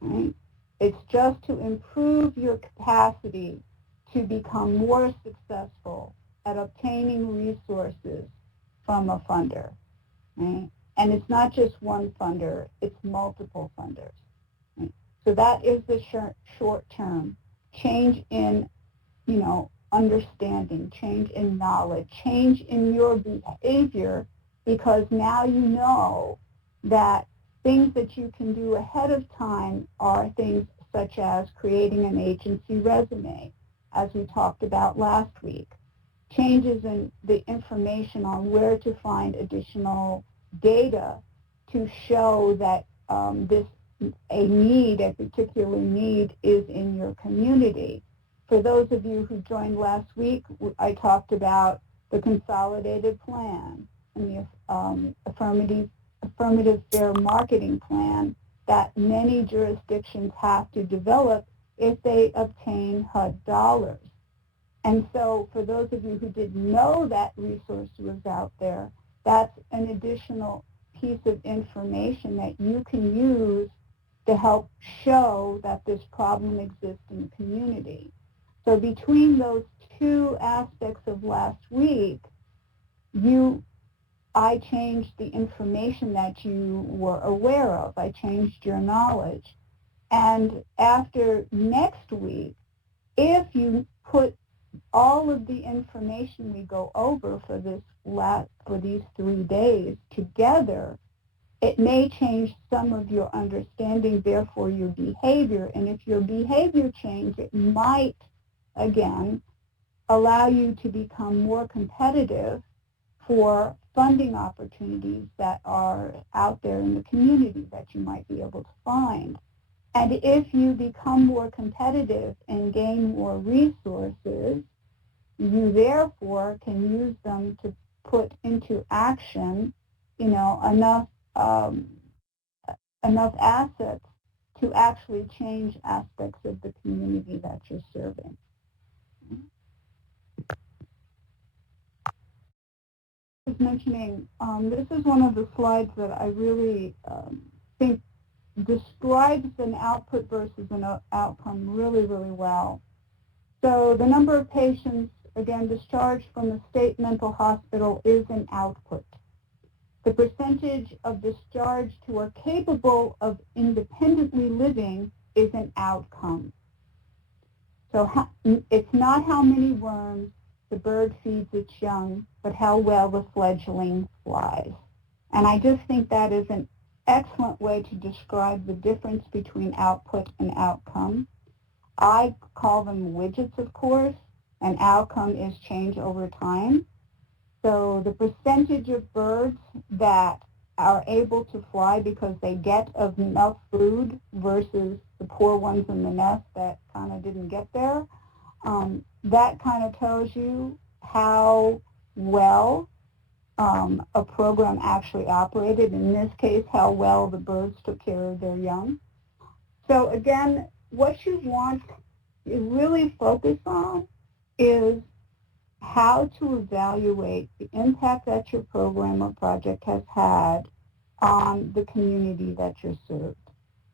Right? It's just to improve your capacity to become more successful at obtaining resources from a funder. Right? And it's not just one funder, it's multiple funders. Right? So that is the short term. Change in, understanding, change in knowledge, change in your behavior, because now you know that things that you can do ahead of time are things such as creating an agency resume, as we talked about last week. Changes in the information on where to find additional data to show that a particular need is in your community. For those of you who joined last week, I talked about the consolidated plan and the affirmative fair marketing plan that many jurisdictions have to develop if they obtain HUD dollars. And so for those of you who didn't know that resource was out there, that's an additional piece of information that you can use to help show that this problem exists in the community. So between those two aspects of last week, I changed the information that you were aware of. I changed your knowledge. And after next week, if you put all of the information we go over for these 3 days together, it may change some of your understanding, therefore your behavior. And if your behavior changes, it might, again, allow you to become more competitive for funding opportunities that are out there in the community that you might be able to find. And if you become more competitive and gain more resources, you therefore can use them to put into action, enough assets to actually change aspects of the community that you're serving. I was mentioning, this is one of the slides that I really think describes an output versus an outcome really, really well. So the number of patients, again, discharged from the state mental hospital is an output. The percentage of discharged who are capable of independently living is an outcome. So it's not how many worms the bird feeds its young, but how well the fledgling flies. And I just think that is an excellent way to describe the difference between output and outcome. I call them widgets, of course, and outcome is change over time. So the percentage of birds that are able to fly because they get enough food versus the poor ones in the nest that kind of didn't get there, That kind of tells you how well a program actually operated. In this case, how well the birds took care of their young. So again, what you want to really focus on is how to evaluate the impact that your program or project has had on the community that you're served.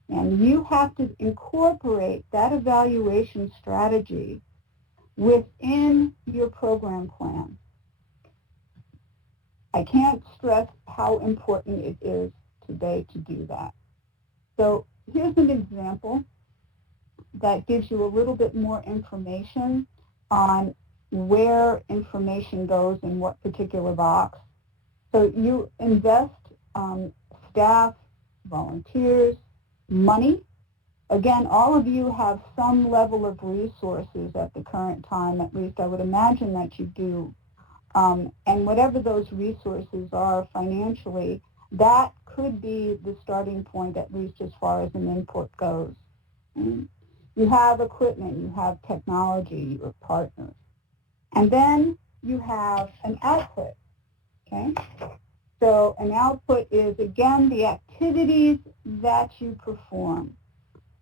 And you have to incorporate that evaluation strategy within your program plan. I can't stress how important it is today to do that. So here's an example that gives you a little bit more information on where information goes in what particular box. So you invest staff, volunteers, money. Again, all of you have some level of resources at the current time, at least I would imagine that you do. And whatever those resources are financially, that could be the starting point, at least as far as an input goes. You have equipment, you have technology, your partners. And then you have an output, okay? So an output is, again, the activities that you perform,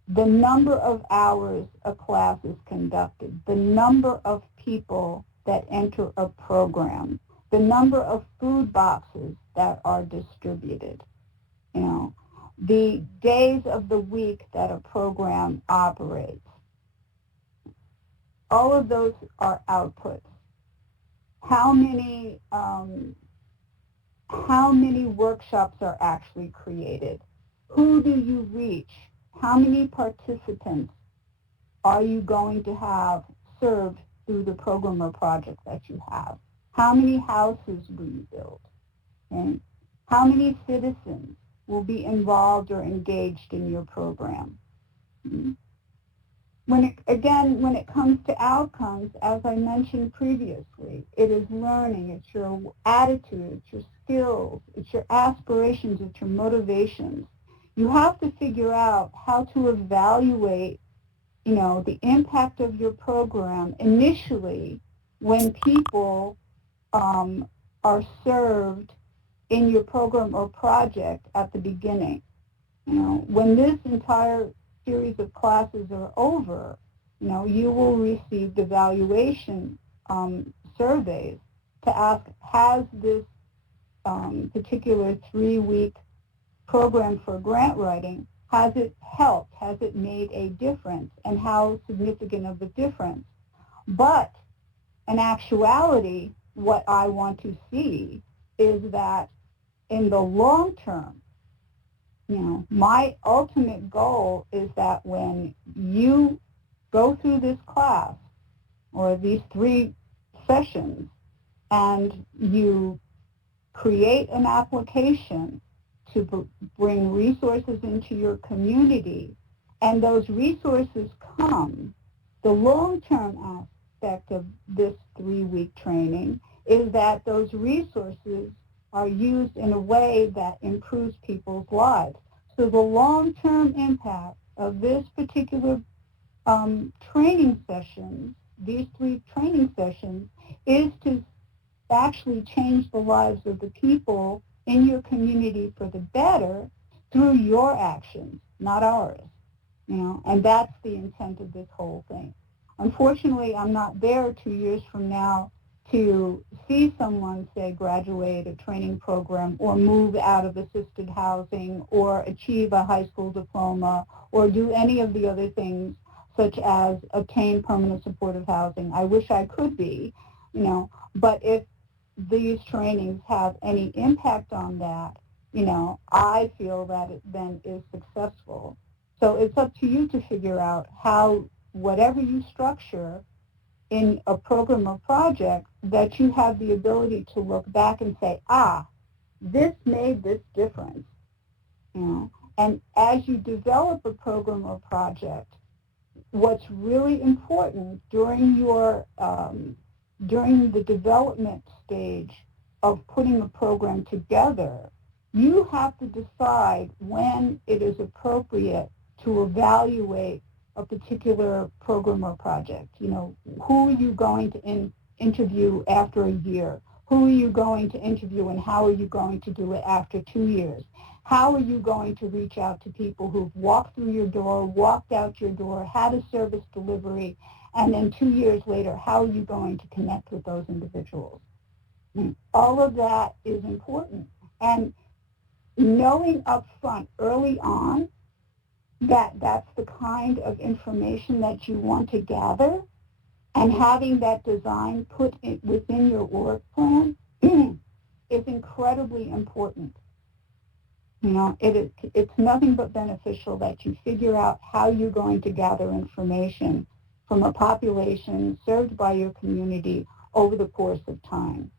the number of hours a class is conducted, the number of people that enter a program, the number of food boxes that are distributed, the days of the week that a program operates. All of those are outputs. How many workshops are actually created? Who do you reach? How many participants are you going to have served through the program or project that you have? How many houses will you build? Okay? How many citizens will be involved or engaged in your program? When it comes to outcomes, as I mentioned previously, it is learning, it's your attitude, it's your skills, it's your aspirations, it's your motivations. You have to figure out how to evaluate, the impact of your program initially when people are served in your program or project at the beginning. When this entire series of classes are over, you will receive the evaluation surveys to ask, has this particular 3-week program for grant writing, has it helped? Has it made a difference? And how significant of a difference? But in actuality, what I want to see is that in the long term, my ultimate goal is that when you go through this class or these 3 sessions and you create an application to bring resources into your community, and those resources come, the long-term aspect of this 3-week training is that those resources are used in a way that improves people's lives. So the long-term impact of this particular training session, these 3 training sessions, is to actually change the lives of the people in your community for the better through your actions, not ours. And that's the intent of this whole thing. Unfortunately, I'm not there 2 years from now to see someone, say, graduate a training program or move out of assisted housing or achieve a high school diploma or do any of the other things such as obtain permanent supportive housing. I wish I could be, but if these trainings have any impact on that, I feel that it then is successful. So it's up to you to figure out how, whatever you structure in a program or project, that you have the ability to look back and say, this made this difference. And as you develop a program or project, what's really important during the development stage of putting a program together, you have to decide when it is appropriate to evaluate a particular program or project. You know, who are you going to interview after a year? Who are you going to interview and how are you going to do it after 2 years? How are you going to reach out to people who've walked through your door, walked out your door, had a service delivery, and then 2 years later, how are you going to connect with those individuals? All of that is important. And knowing up front early on that that's the kind of information that you want to gather and having that design put within your work plan is incredibly important. You know, it's nothing but beneficial that you figure out how you're going to gather information from a population served by your community over the course of time.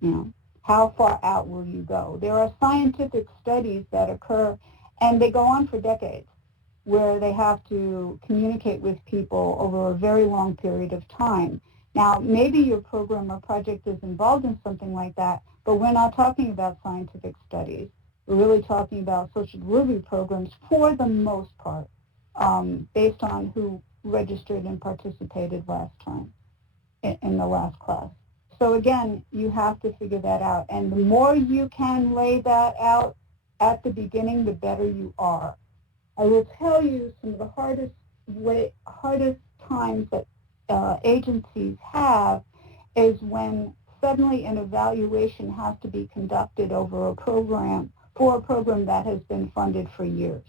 You know, how far out will you go? There are scientific studies that occur, and they go on for decades, where they have to communicate with people over a very long period of time. Now, maybe your program or project is involved in something like that, but we're not talking about scientific studies. We're really talking about social delivery programs for the most part, based on who registered and participated last time in the last class. So again, you have to figure that out. And the more you can lay that out at the beginning, the better you are. I will tell you some of the hardest times that agencies have is when suddenly an evaluation has to be conducted over a program, for a program that has been funded for years.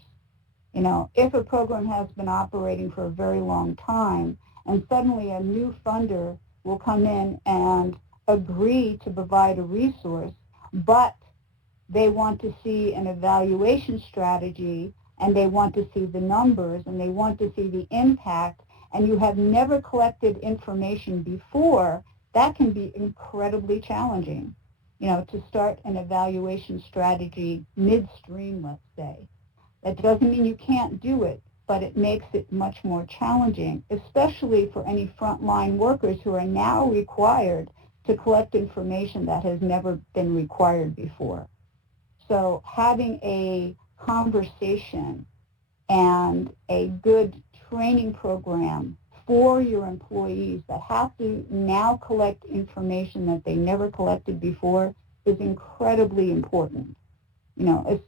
You know, if a program has been operating for a very long time and suddenly a new funder will come in and agree to provide a resource, but they want to see an evaluation strategy and they want to see the numbers and they want to see the impact, and you have never collected information before, that can be incredibly challenging. You know, to start an evaluation strategy midstream, let's say. That doesn't mean you can't do it, but it makes it much more challenging, especially for any frontline workers who are now required to collect information that has never been required before. So having a conversation and a good training program for your employees that have to now collect information that they never collected before is incredibly important. You know,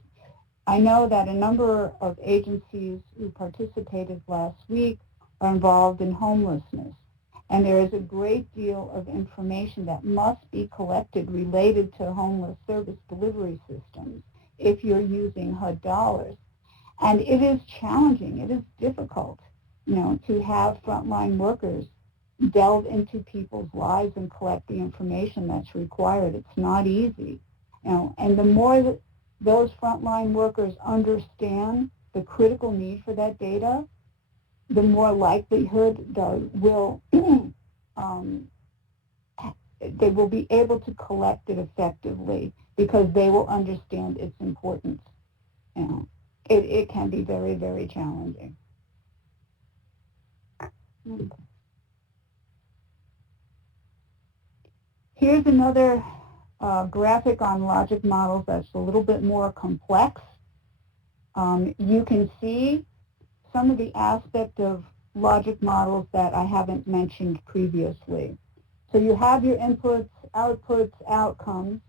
I know that a number of agencies who participated last week are involved in homelessness, and there is a great deal of information that must be collected related to homeless service delivery systems if you're using HUD dollars. And it is challenging, it is difficult, you know, to have frontline workers delve into people's lives and collect the information that's required. It's not easy, you know, and the more that those frontline workers understand the critical need for that data, the more likelihood they will be able to collect it effectively because they will understand its importance. You know, it can be very, very challenging. Here's another graphic on logic models that's a little bit more complex. You can see some of the aspects of logic models that I haven't mentioned previously. So you have your inputs, outputs, outcomes.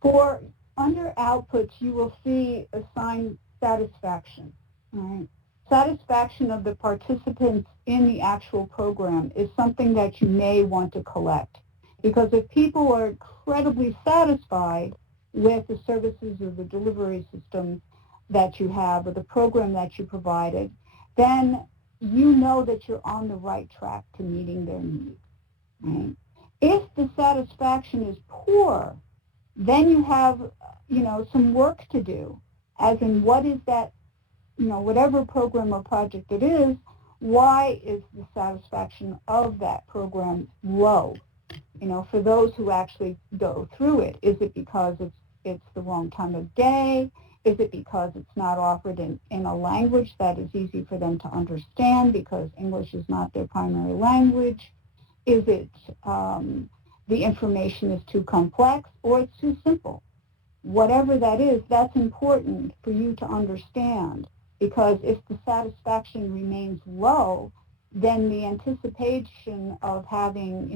For under outputs, you will see assigned satisfaction. Right? Satisfaction of the participants in the actual program is something that you may want to collect. Because if people are incredibly satisfied with the services or the delivery system that you have or the program that you provided, then you know that you're on the right track to meeting their needs. Right? If the satisfaction is poor, then you have, you know, some work to do, as in what is that, you know, whatever program or project it is, why is the satisfaction of that program low? You know, for those who actually go through it, is it because it's the wrong time of day? Is it because it's not offered in a language that is easy for them to understand because English is not their primary language? Is it the information is too complex or it's too simple? Whatever that is, that's important for you to understand because if the satisfaction remains low, then the anticipation of having,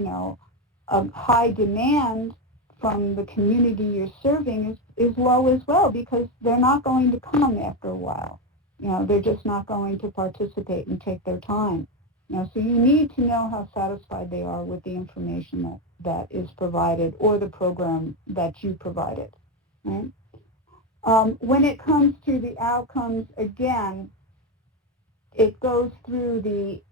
a high demand from the community you're serving is low as well, because they're not going to come after a while. They're just not going to participate and take their time. So you need to know how satisfied they are with the information that is provided or the program that you provided. Right? When it comes to the outcomes, again, it goes through the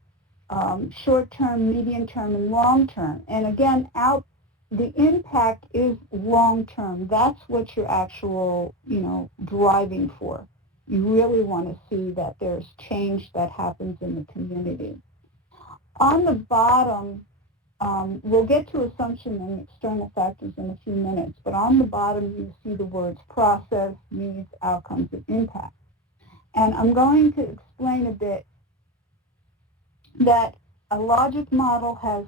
short-term, medium-term, and long-term. And again, the impact is long-term. That's what you're actual, driving for. You really want to see that there's change that happens in the community. On the bottom, we'll get to assumption and external factors in a few minutes, but on the bottom you see the words process, needs, outcomes, and impact. And I'm going to explain a bit that a logic model has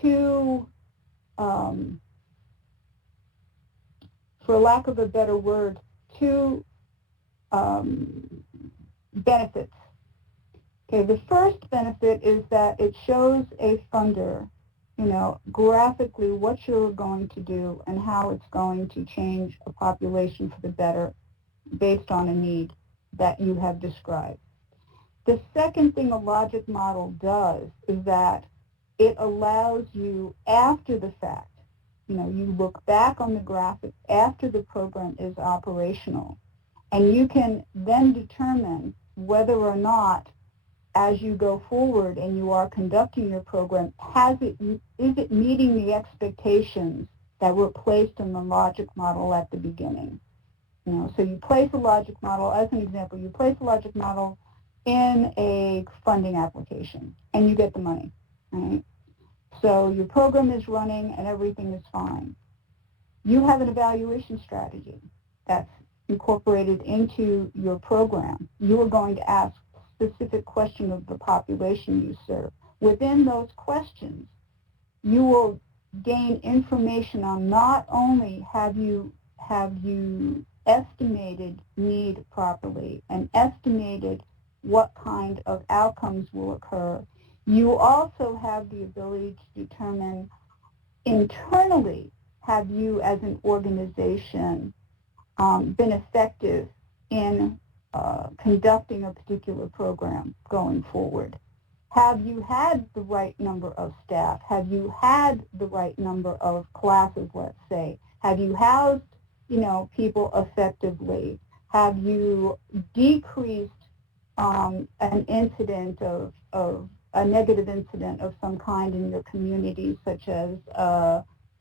two, for lack of a better word, two benefits. Okay, the first benefit is that it shows a funder, graphically what you're going to do and how it's going to change a population for the better based on a need that you have described. The second thing a logic model does is that it allows you, after the fact, you look back on the graphic after the program is operational, and you can then determine whether or not, as you go forward and you are conducting your program, is it meeting the expectations that were placed in the logic model at the beginning? So you place a logic model, as an example, you place a logic model in a funding application, and you get the money, right? So your program is running and everything is fine. You have an evaluation strategy that's incorporated into your program. You are going to ask specific question of the population you serve. Within those questions, you will gain information on not only have you estimated need properly and estimated what kind of outcomes will occur, you also have the ability to determine internally, have you as an organization been effective in conducting a particular program going forward? Have you had the right number of staff? Have you had the right number of classes, let's say? Have you housed, people effectively? Have you decreased an incident of a negative incident of some kind in your community, such as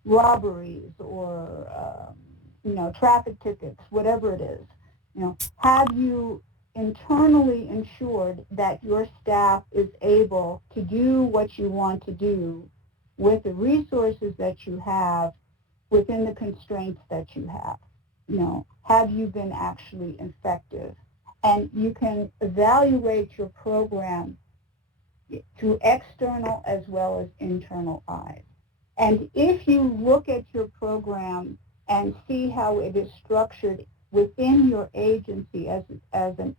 robberies or, traffic tickets, whatever it is? Have you internally ensured that your staff is able to do what you want to do with the resources that you have within the constraints that you have? Have you been actually effective? And you can evaluate your program through external as well as internal eyes. And if you look at your program and see how it is structured within your agency as a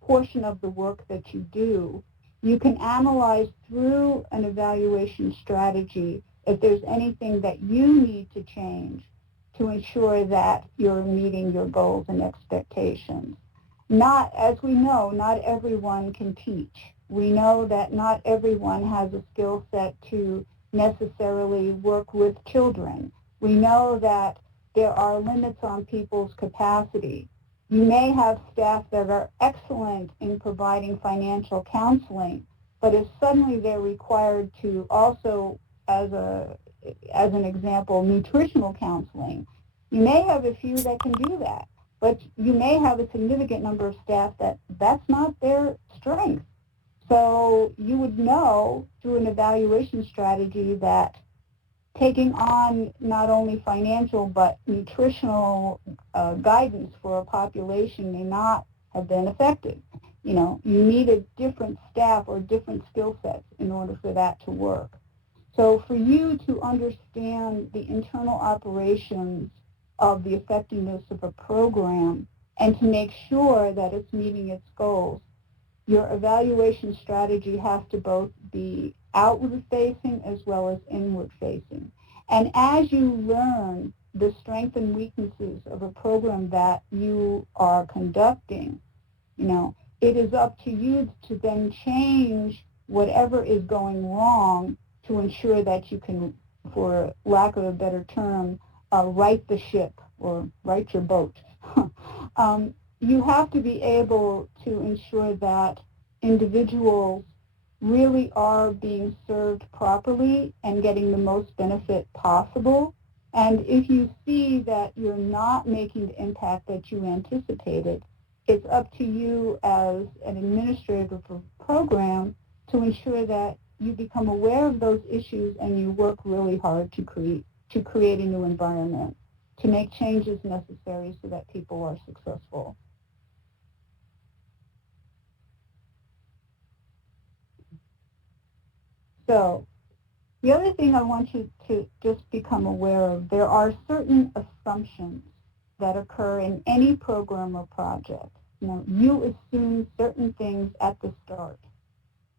portion of the work that you do, you can analyze through an evaluation strategy if there's anything that you need to change to ensure that you're meeting your goals and expectations. As we know, not everyone can teach. We know that not everyone has a skill set to necessarily work with children. We know that there are limits on people's capacity. You may have staff that are excellent in providing financial counseling, but if suddenly they're required to also, as an example, nutritional counseling, you may have a few that can do that, but you may have a significant number of staff that's not their strength. So you would know through an evaluation strategy that taking on not only financial but nutritional guidance for a population may not have been effective. You needed different staff or different skill sets in order for that to work. So for you to understand the internal operations of the effectiveness of a program and to make sure that it's meeting its goals, your evaluation strategy has to both be outward-facing as well as inward-facing. And as you learn the strengths and weaknesses of a program that you are conducting, it is up to you to then change whatever is going wrong to ensure that you can, for lack of a better term, right the ship or right your boat. You have to be able to ensure that individuals really are being served properly and getting the most benefit possible. And if you see that you're not making the impact that you anticipated, it's up to you as an administrator of a program to ensure that you become aware of those issues and you work really hard to create a new environment, to make changes necessary so that people are successful. So the other thing I want you to just become aware of, there are certain assumptions that occur in any program or project. You assume certain things at the start.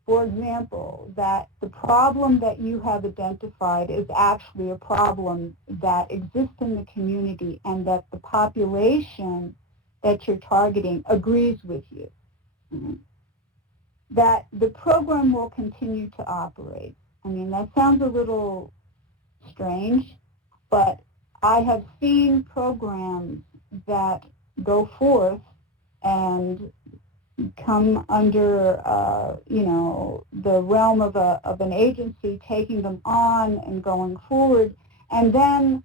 For example, that the problem that you have identified is actually a problem that exists in the community and that the population that you're targeting agrees with you. That the program will continue to operate. I mean, that sounds a little strange, but I have seen programs that go forth and come under, the realm of an agency taking them on and going forward, and then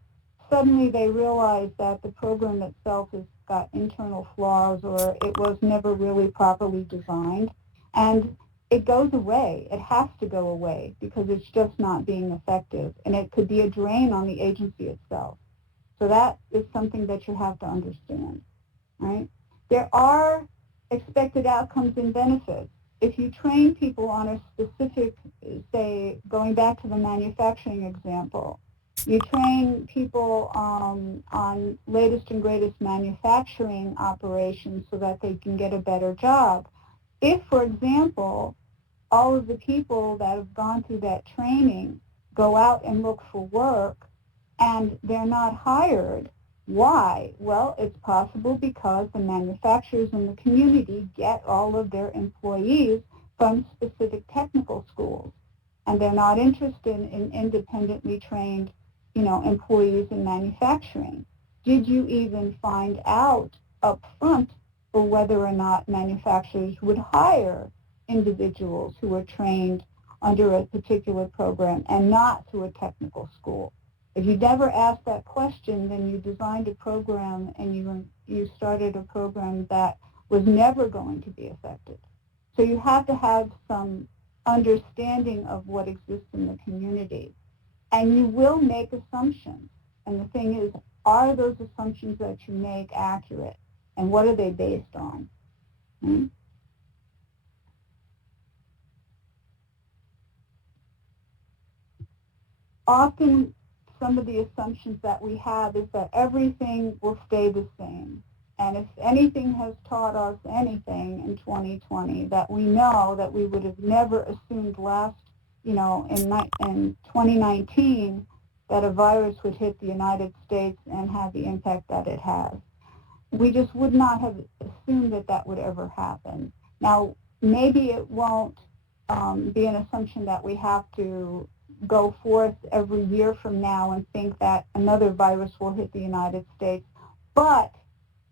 suddenly they realize that the program itself has got internal flaws or it was never really properly designed, and it goes away. It has to go away because it's just not being effective, and it could be a drain on the agency itself. So that is something that you have to understand, right? There are expected outcomes and benefits. If you train people on a specific, say, going back to the manufacturing example, you train people on latest and greatest manufacturing operations so that they can get a better job. If, for example, all of the people that have gone through that training go out and look for work and they're not hired, why? Well, it's possible because the manufacturers in the community get all of their employees from specific technical schools, and they're not interested in independently trained, employees in manufacturing. Did you even find out up front for whether or not manufacturers would hire individuals who are trained under a particular program and not through a technical school? If you never asked that question, then you designed a program and you started a program that was never going to be effective. So you have to have some understanding of what exists in the community. And you will make assumptions. And the thing is, are those assumptions that you make accurate? And what are they based on? Often, some of the assumptions that we have is that everything will stay the same. And if anything has taught us anything in 2020, that we know that we would have never assumed in 2019, that a virus would hit the United States and have the impact that it has. We just would not have assumed that that would ever happen. Now, maybe it won't be an assumption that we have to go forth every year from now and think that another virus will hit the United States, but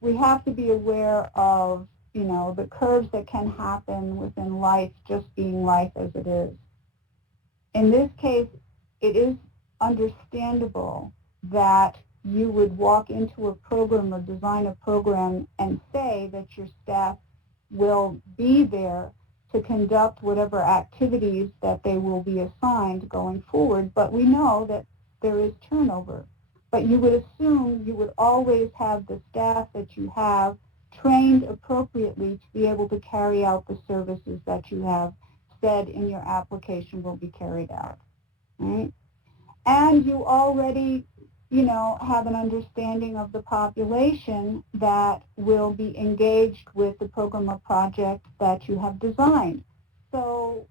we have to be aware of, the curves that can happen within life just being life as it is. In this case, it is understandable that you would walk into a program or design a program and say that your staff will be there to conduct whatever activities that they will be assigned going forward, but we know that there is turnover. But you would assume you would always have the staff that you have trained appropriately to be able to carry out the services that you have said in your application will be carried out. Right? And you already have an understanding of the population that will be engaged with the program or project that you have designed. So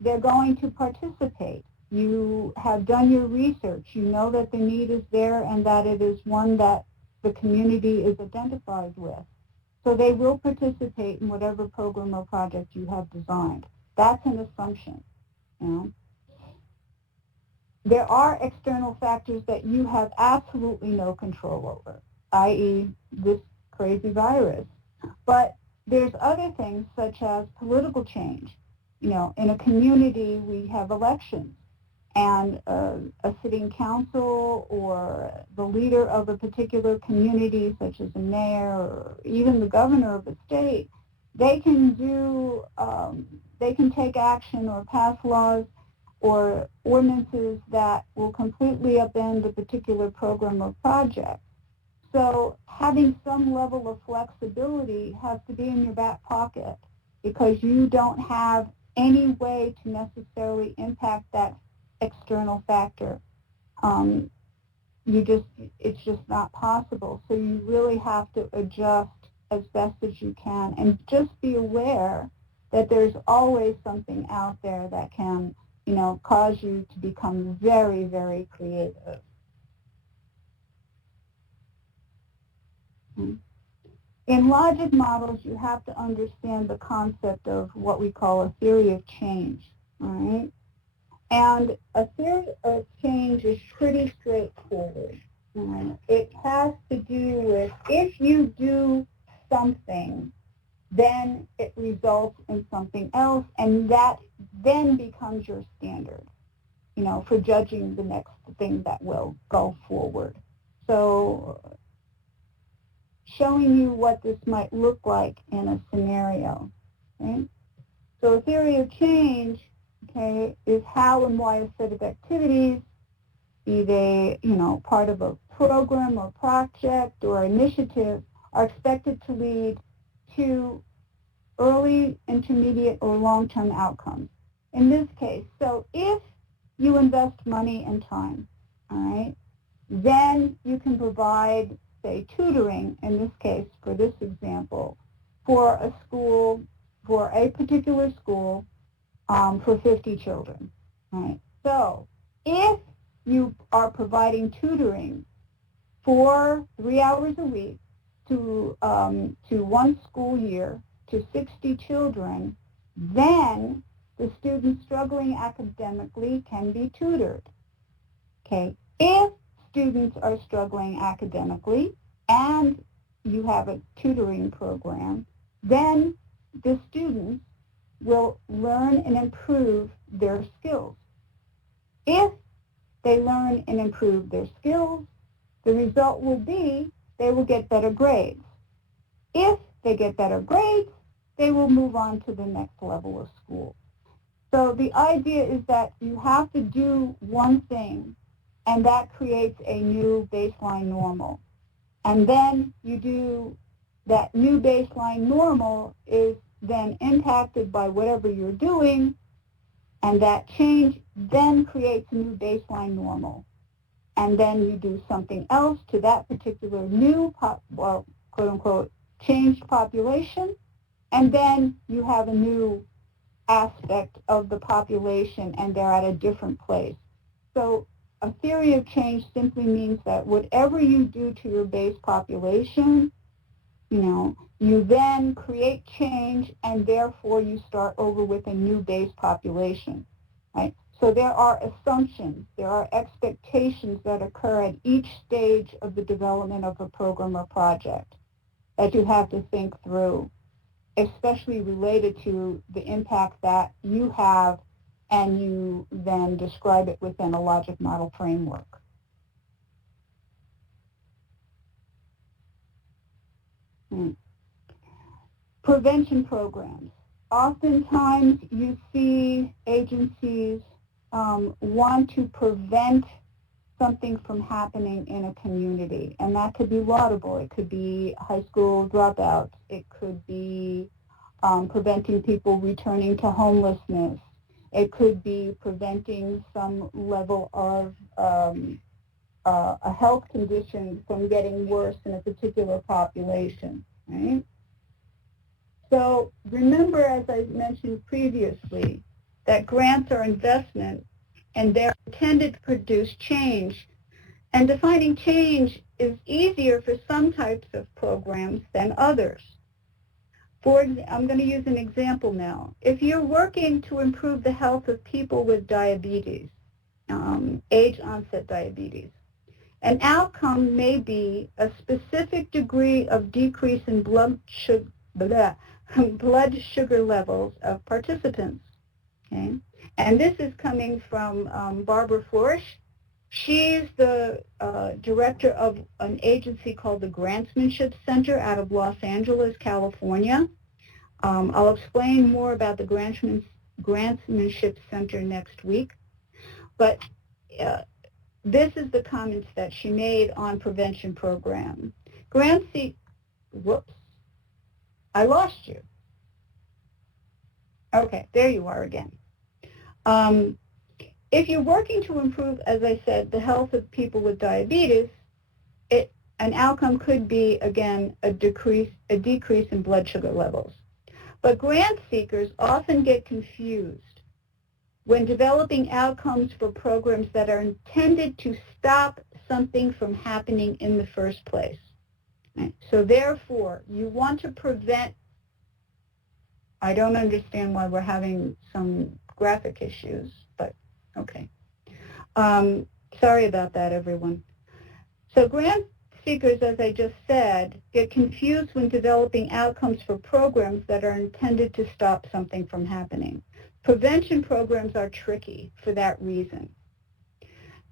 they're going to participate. You have done your research. You know that the need is there and that it is one that the community is identified with. So they will participate in whatever program or project you have designed. That's an assumption. There are external factors that you have absolutely no control over, i.e. this crazy virus. But there's other things such as political change. In a community we have elections, and a sitting council or the leader of a particular community, such as a mayor or even the governor of a state, they can take action or pass laws or ordinances that will completely upend a particular program or project. So having some level of flexibility has to be in your back pocket, because you don't have any way to necessarily impact that external factor. It's just not possible. So you really have to adjust as best as you can, and just be aware that there's always something out there that can, cause you to become very, very creative. In logic models, you have to understand the concept of what we call a theory of change, all right? And a theory of change is pretty straightforward. It has to do with, if you do something, then it results in something else, and that then becomes your standard, for judging the next thing that will go forward. So showing you what this might look like in a scenario. Okay? So a theory of change, okay, is how and why a set of activities, be they, part of a program or project or initiative, are expected to lead to early, intermediate, or long-term outcomes. In this case, so if you invest money and time, all right, then you can provide, say, tutoring, in this case, for this example, for a school, for a particular school, for 50 children, right? So if you are providing tutoring for 3 hours a week to one school year to 60 children, then the students struggling academically can be tutored. Okay? If students are struggling academically and you have a tutoring program, then the students will learn and improve their skills. If they learn and improve their skills, the result will be they will get better grades. If they get better grades, they will move on to the next level of school. So the idea is that you have to do one thing, and that creates a new baseline normal. And then you do that new baseline normal is then impacted by whatever you're doing, and that change then creates a new baseline normal. And then you do something else to that particular new, quote-unquote, changed population, and then you have a new aspect of the population, and they're at a different place. So a theory of change simply means that whatever you do to your base population, you then create change, and therefore you start over with a new base population, right? So there are assumptions, there are expectations that occur at each stage of the development of a program or project that you have to think through, especially related to the impact that you have, and you then describe it within a logic model framework. Prevention programs. Oftentimes you see agencies want to prevent something from happening in a community, and that could be laudable. It could be high school dropouts. It could be preventing people returning to homelessness. It could be preventing some level of a health condition from getting worse in a particular population, right? So remember, as I mentioned previously, that grants are investment and they're intended to produce change. And defining change is easier for some types of programs than others. I'm going to use an example now. If you're working to improve the health of people with diabetes, age-onset diabetes, an outcome may be a specific degree of decrease in blood sugar levels of participants. Okay? And this is coming from Barbara Flourish. She's the director of an agency called the Grantsmanship Center out of Los Angeles, California. I'll explain more about the Grantsmanship Center next week. But this is the comments that she made on prevention program. Whoops, I lost you. Okay, there you are again. If you're working to improve, as I said, the health of people with diabetes, an outcome could be, again, a decrease in blood sugar levels. But grant seekers often get confused when developing outcomes for programs that are intended to stop something from happening in the first place. Right? So therefore, you want to prevent, I don't understand why we're having some graphic issues, but okay. Sorry about that, everyone. So grant seekers, as I just said, get confused when developing outcomes for programs that are intended to stop something from happening. Prevention programs are tricky for that reason.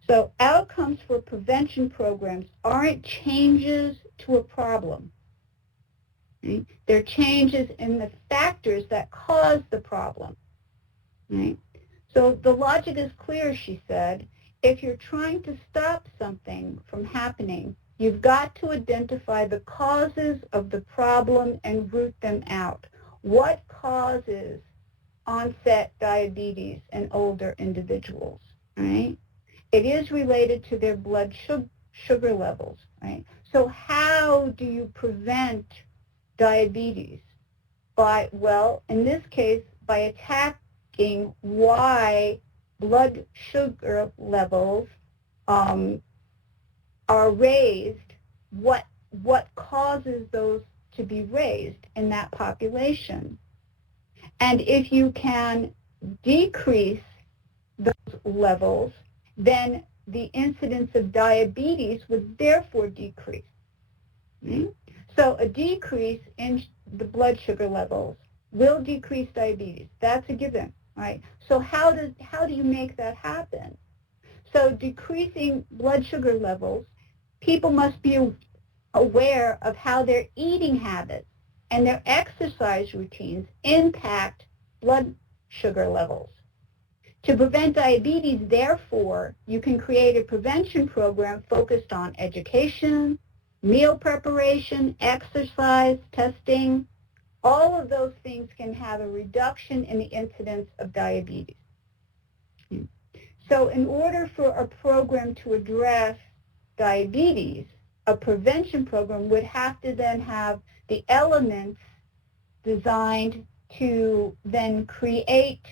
So outcomes for prevention programs aren't changes to a problem. Right? They're changes in the factors that cause the problem. Right? So the logic is clear, she said. If you're trying to stop something from happening, you've got to identify the causes of the problem and root them out. What causes onset diabetes in older individuals, right? It is related to their blood sugar levels, right? So how do you prevent diabetes? Well, in this case, by attacking why blood sugar levels are raised, what causes those to be raised in that population. And if you can decrease those levels, then the incidence of diabetes would therefore decrease. Mm-hmm. So a decrease in the blood sugar levels will decrease diabetes. That's a given, right? So how do you make that happen? So decreasing blood sugar levels, people must be aware of how their eating habits and their exercise routines impact blood sugar levels. To prevent diabetes, therefore, you can create a prevention program focused on education, meal preparation, exercise, testing. All of those things can have a reduction in the incidence of diabetes. So in order for a program to address diabetes, a prevention program would have to then have the elements designed to then create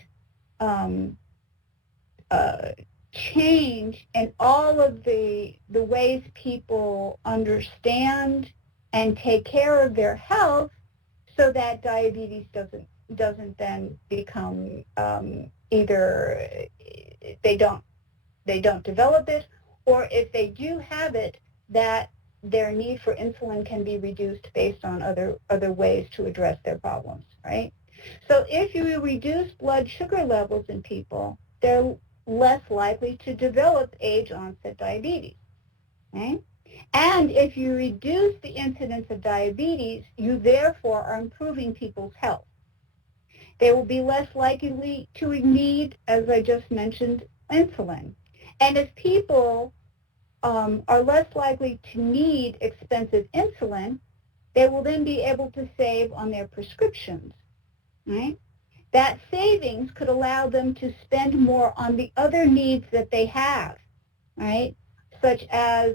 change in all of the ways people understand and take care of their health, so that diabetes doesn't then become either they don't develop it, or if they do have it, that their need for insulin can be reduced based on other ways to address their problems, right? So if you reduce blood sugar levels in people, they're less likely to develop age-onset diabetes, right? And if you reduce the incidence of diabetes, you therefore are improving people's health. They will be less likely to need, as I just mentioned, insulin. And if people are less likely to need expensive insulin, they will then be able to save on their prescriptions, right? That savings could allow them to spend more on the other needs that they have, right? such as,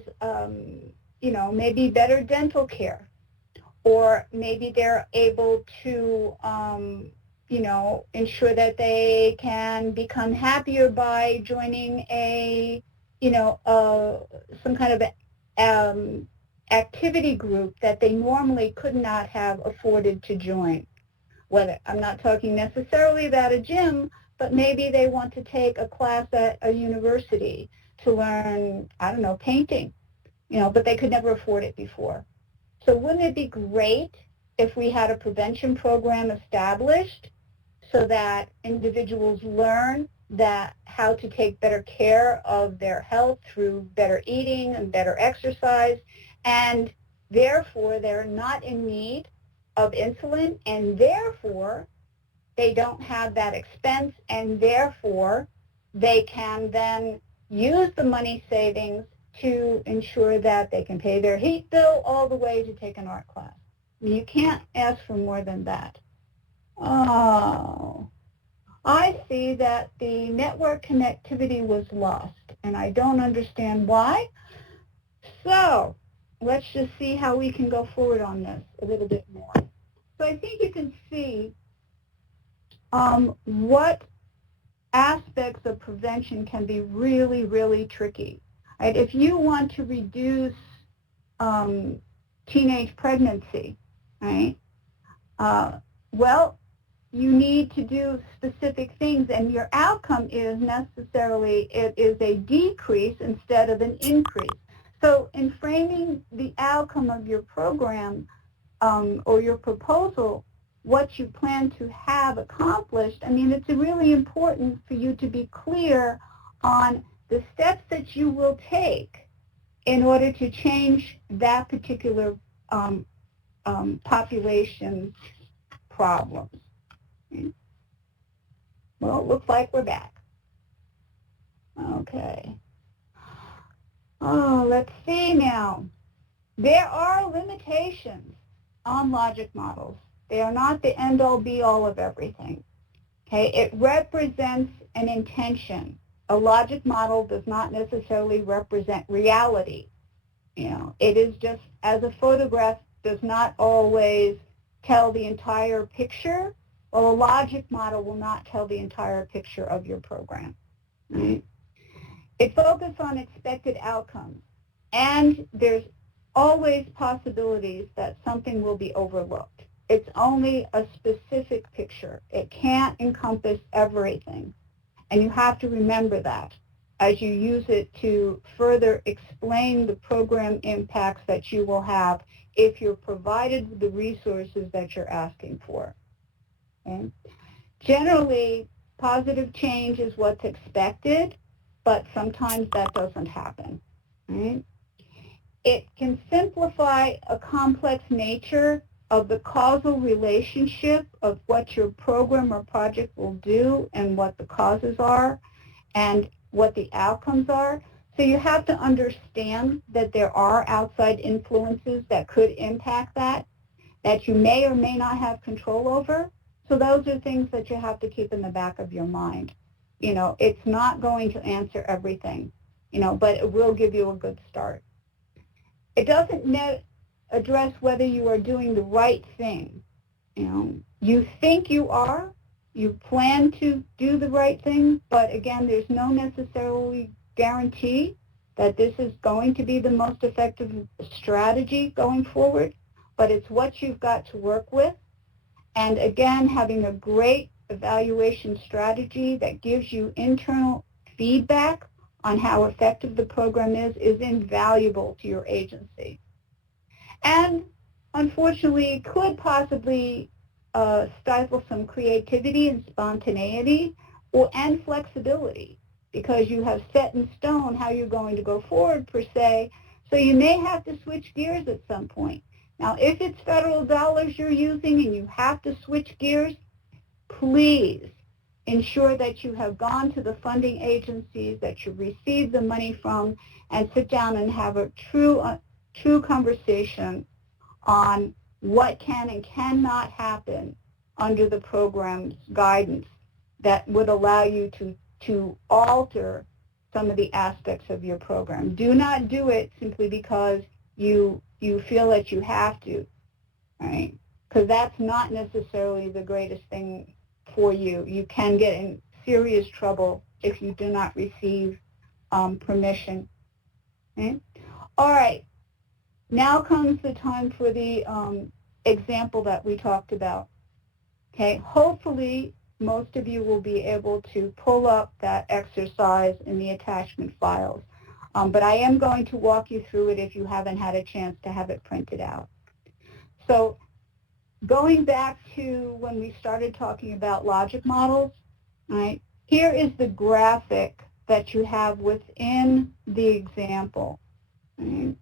maybe better dental care, or maybe they're able to, ensure that they can become happier by joining some kind of activity group that they normally could not have afforded to join. Whether I'm not talking necessarily about a gym, but maybe they want to take a class at a university to learn, I don't know, painting, but they could never afford it before. So wouldn't it be great if we had a prevention program established so that individuals learn that how to take better care of their health through better eating and better exercise, and therefore they're not in need of insulin, and therefore they don't have that expense, and therefore they can then use the money savings to ensure that they can pay their heat bill all the way to take an art class. You can't ask for more than that. Oh, I see that the network connectivity was lost, and I don't understand why. So let's just see how we can go forward on this a little bit more. So I think you can see what aspects of prevention can be really, really tricky. Right? If you want to reduce teenage pregnancy, right? Well, you need to do specific things, and your outcome is necessarily, it is a decrease instead of an increase. So in framing the outcome of your program or your proposal, what you plan to have accomplished, I mean, it's really important for you to be clear on the steps that you will take in order to change that particular population problems. Okay. Well, it looks like we're back. Okay. Oh, let's see now. There are limitations on logic models. They are not the end-all, be-all of everything. Okay, it represents an intention. A logic model does not necessarily represent reality. It is just, as a photograph does not always tell the entire picture, well, a logic model will not tell the entire picture of your program. Right? It focuses on expected outcomes, and there's always possibilities that something will be overlooked. It's only a specific picture. It can't encompass everything, and you have to remember that as you use it to further explain the program impacts that you will have if you're provided with the resources that you're asking for. Okay? Generally, positive change is what's expected, but sometimes that doesn't happen. Right? It can simplify a complex nature of the causal relationship of what your program or project will do and what the causes are and what the outcomes are. So you have to understand that there are outside influences that could impact that you may or may not have control over. So those are things that you have to keep in the back of your mind. It's not going to answer everything, but it will give you a good start. It doesn't address whether you are doing the right thing. You think you are, you plan to do the right thing, but again, there's no necessarily guarantee that this is going to be the most effective strategy going forward, but it's what you've got to work with. And again, having a great evaluation strategy that gives you internal feedback on how effective the program is invaluable to your agency. And unfortunately, could possibly stifle some creativity and spontaneity and flexibility, because you have set in stone how you're going to go forward, per se, so you may have to switch gears at some point. Now, if it's federal dollars you're using and you have to switch gears, please ensure that you have gone to the funding agencies that you received the money from and sit down and have a true conversation on what can and cannot happen under the program's guidance that would allow you to alter some of the aspects of your program. Do not do it simply because you feel that you have to, right? Because that's not necessarily the greatest thing for you. You can get in serious trouble if you do not receive permission. Okay? All right. Now comes the time for the example that we talked about. Okay. Hopefully, most of you will be able to pull up that exercise in the attachment files. But I am going to walk you through it if you haven't had a chance to have it printed out. So going back to when we started talking about logic models, right, here is the graphic that you have within the example. Right?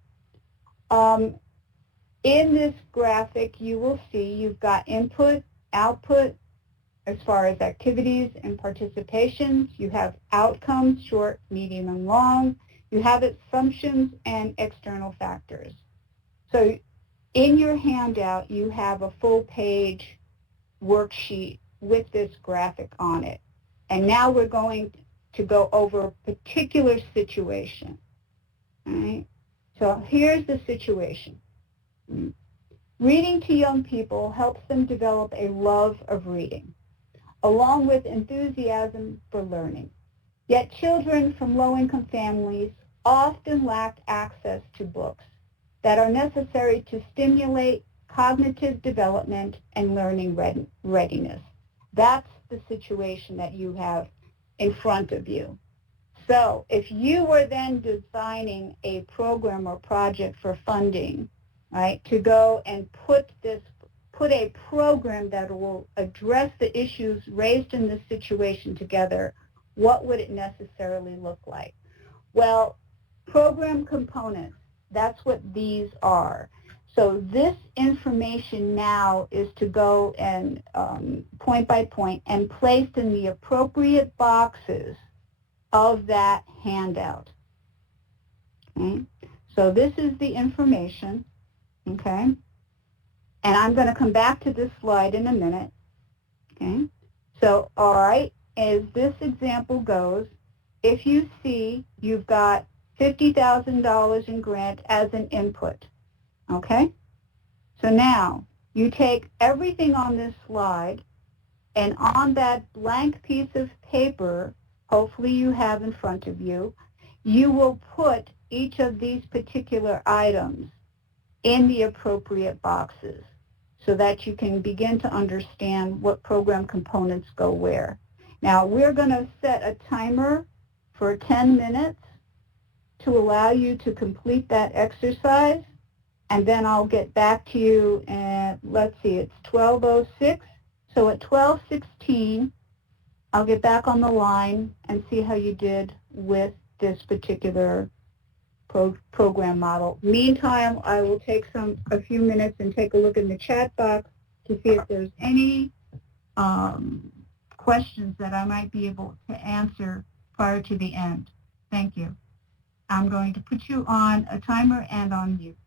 In this graphic, you will see you've got input, output, as far as activities and participations. You have outcomes, short, medium, and long. You have assumptions and external factors. So in your handout, you have a full-page worksheet with this graphic on it. And now we're going to go over a particular situation. All right? So here's the situation. Reading to young people helps them develop a love of reading, along with enthusiasm for learning. Yet children from low-income families often lack access to books that are necessary to stimulate cognitive development and learning readiness. That's the situation that you have in front of you. So if you were then designing a program or project for funding, right, to go and put a program that will address the issues raised in this situation together, what would it necessarily look like? Well, program components, that's what these are. So this information now is to go and point by point and placed in the appropriate boxes of that handout. Okay? So this is the information, okay? And I'm going to come back to this slide in a minute. Okay? So, all right, as this example goes, if you see you've got $50,000 in grant as an input, okay? So now you take everything on this slide, and on that blank piece of paper, hopefully you have in front of you, you will put each of these particular items in the appropriate boxes so that you can begin to understand what program components go where. Now, we're going to set a timer for 10 minutes to allow you to complete that exercise, and then I'll get back to you at, let's see, it's 12:06. So at 12:16, I'll get back on the line and see how you did with this particular program model. Meantime, I will take a few minutes and take a look in the chat box to see if there's any questions that I might be able to answer prior to the end. Thank you. I'm going to put you on a timer and on mute.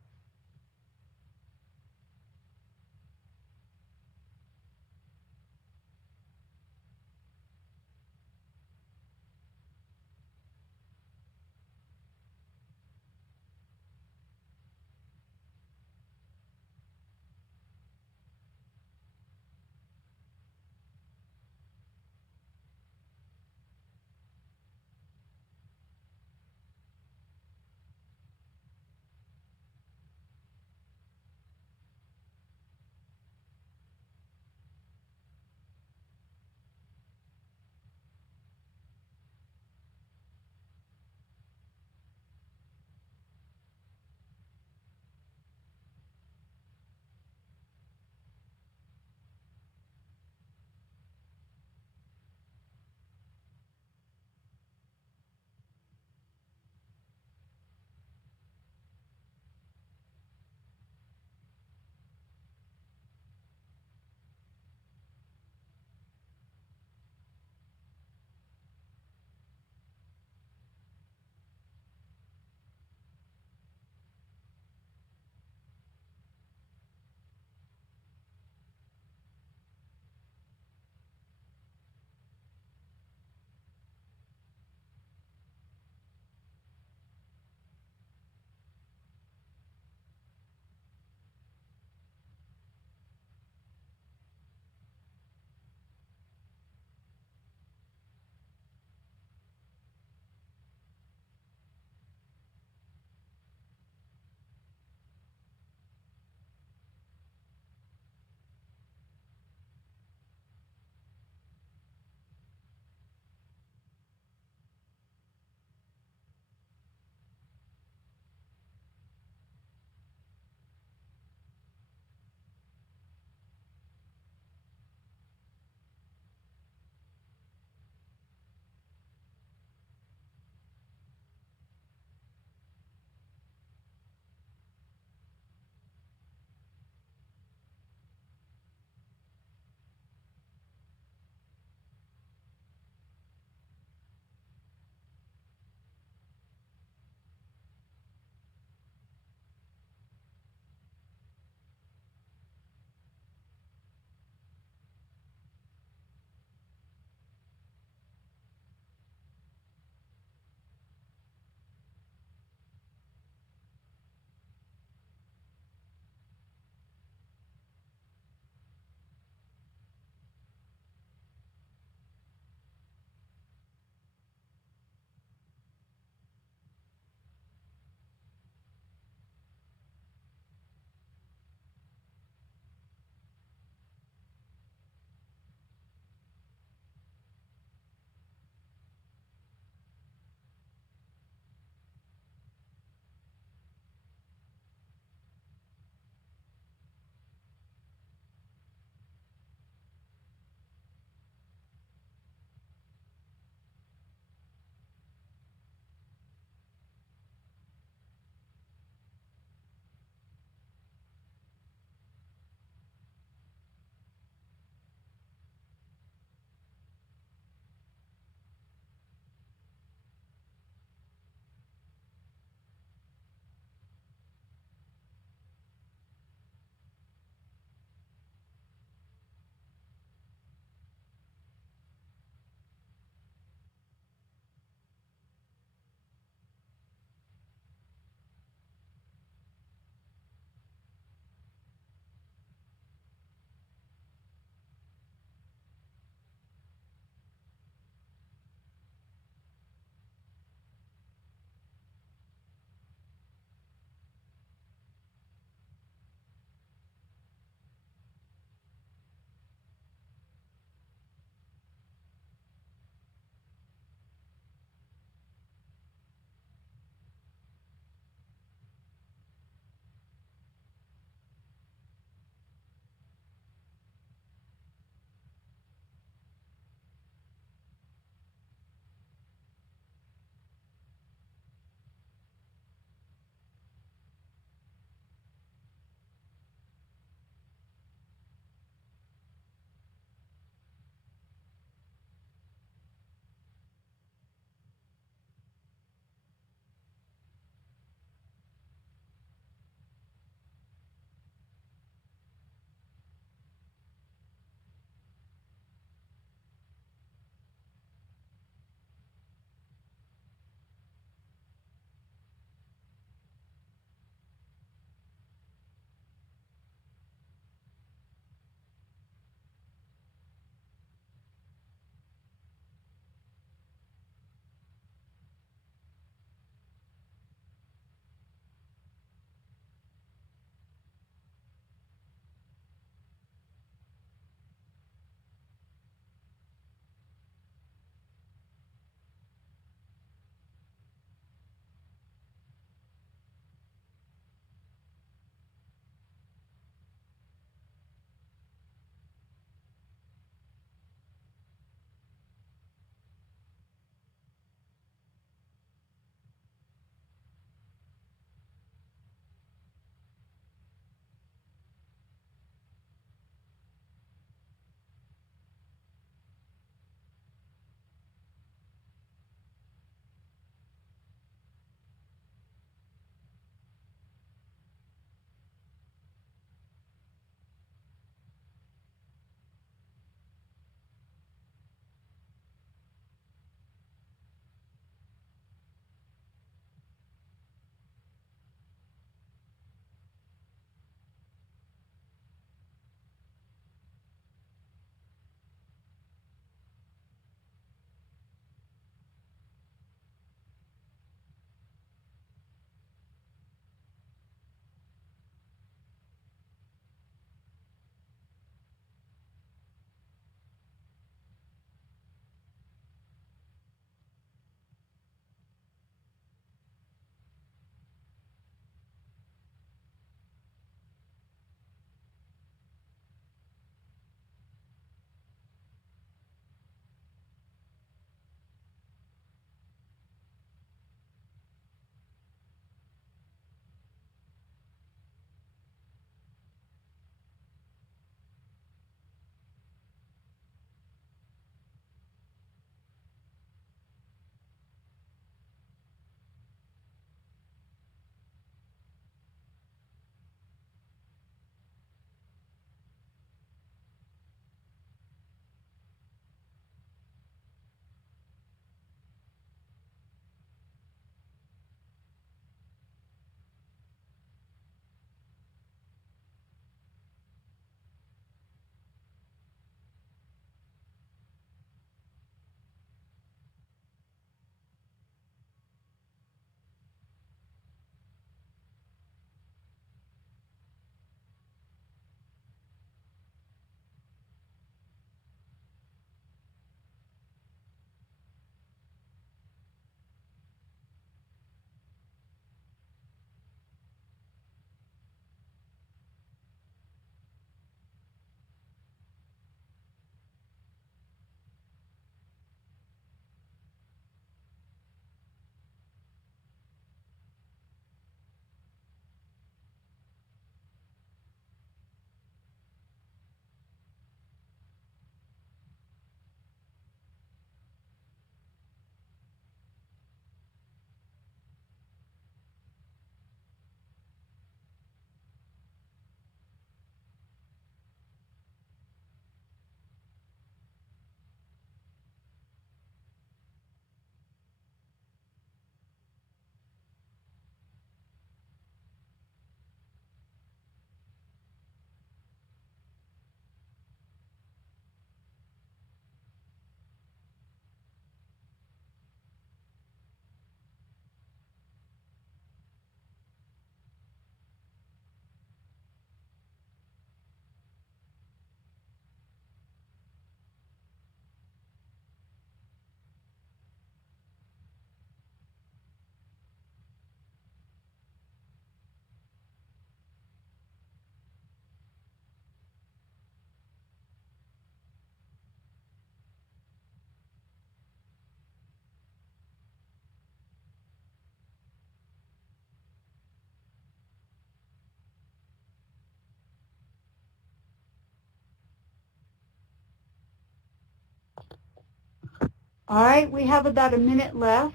All right, we have about a minute left.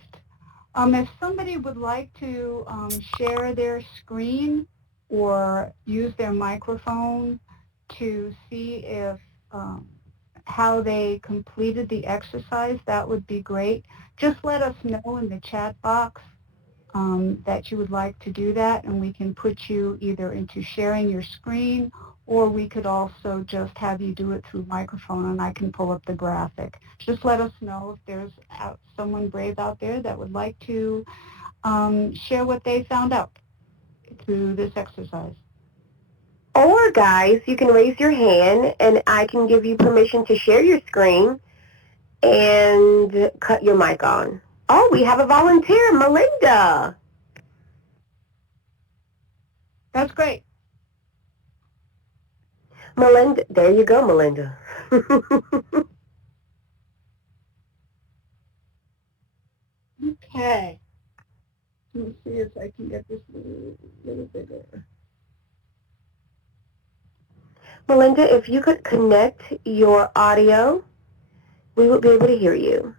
If somebody would like to share their screen or use their microphone to see if how they completed the exercise, that would be great. Just let us know in the chat box that you would like to do that, and we can put you either into sharing your screen, or we could also just have you do it through microphone, and I can pull up the graphic. Just let us know if there's someone brave out there that would like to share what they found out through this exercise. Or, guys, you can raise your hand, and I can give you permission to share your screen and cut your mic on. Oh, we have a volunteer, Melinda. That's great. Melinda, there you go, Melinda. Okay. Let me see if I can get this a little bigger. Melinda, if you could connect your audio, we would be able to hear you.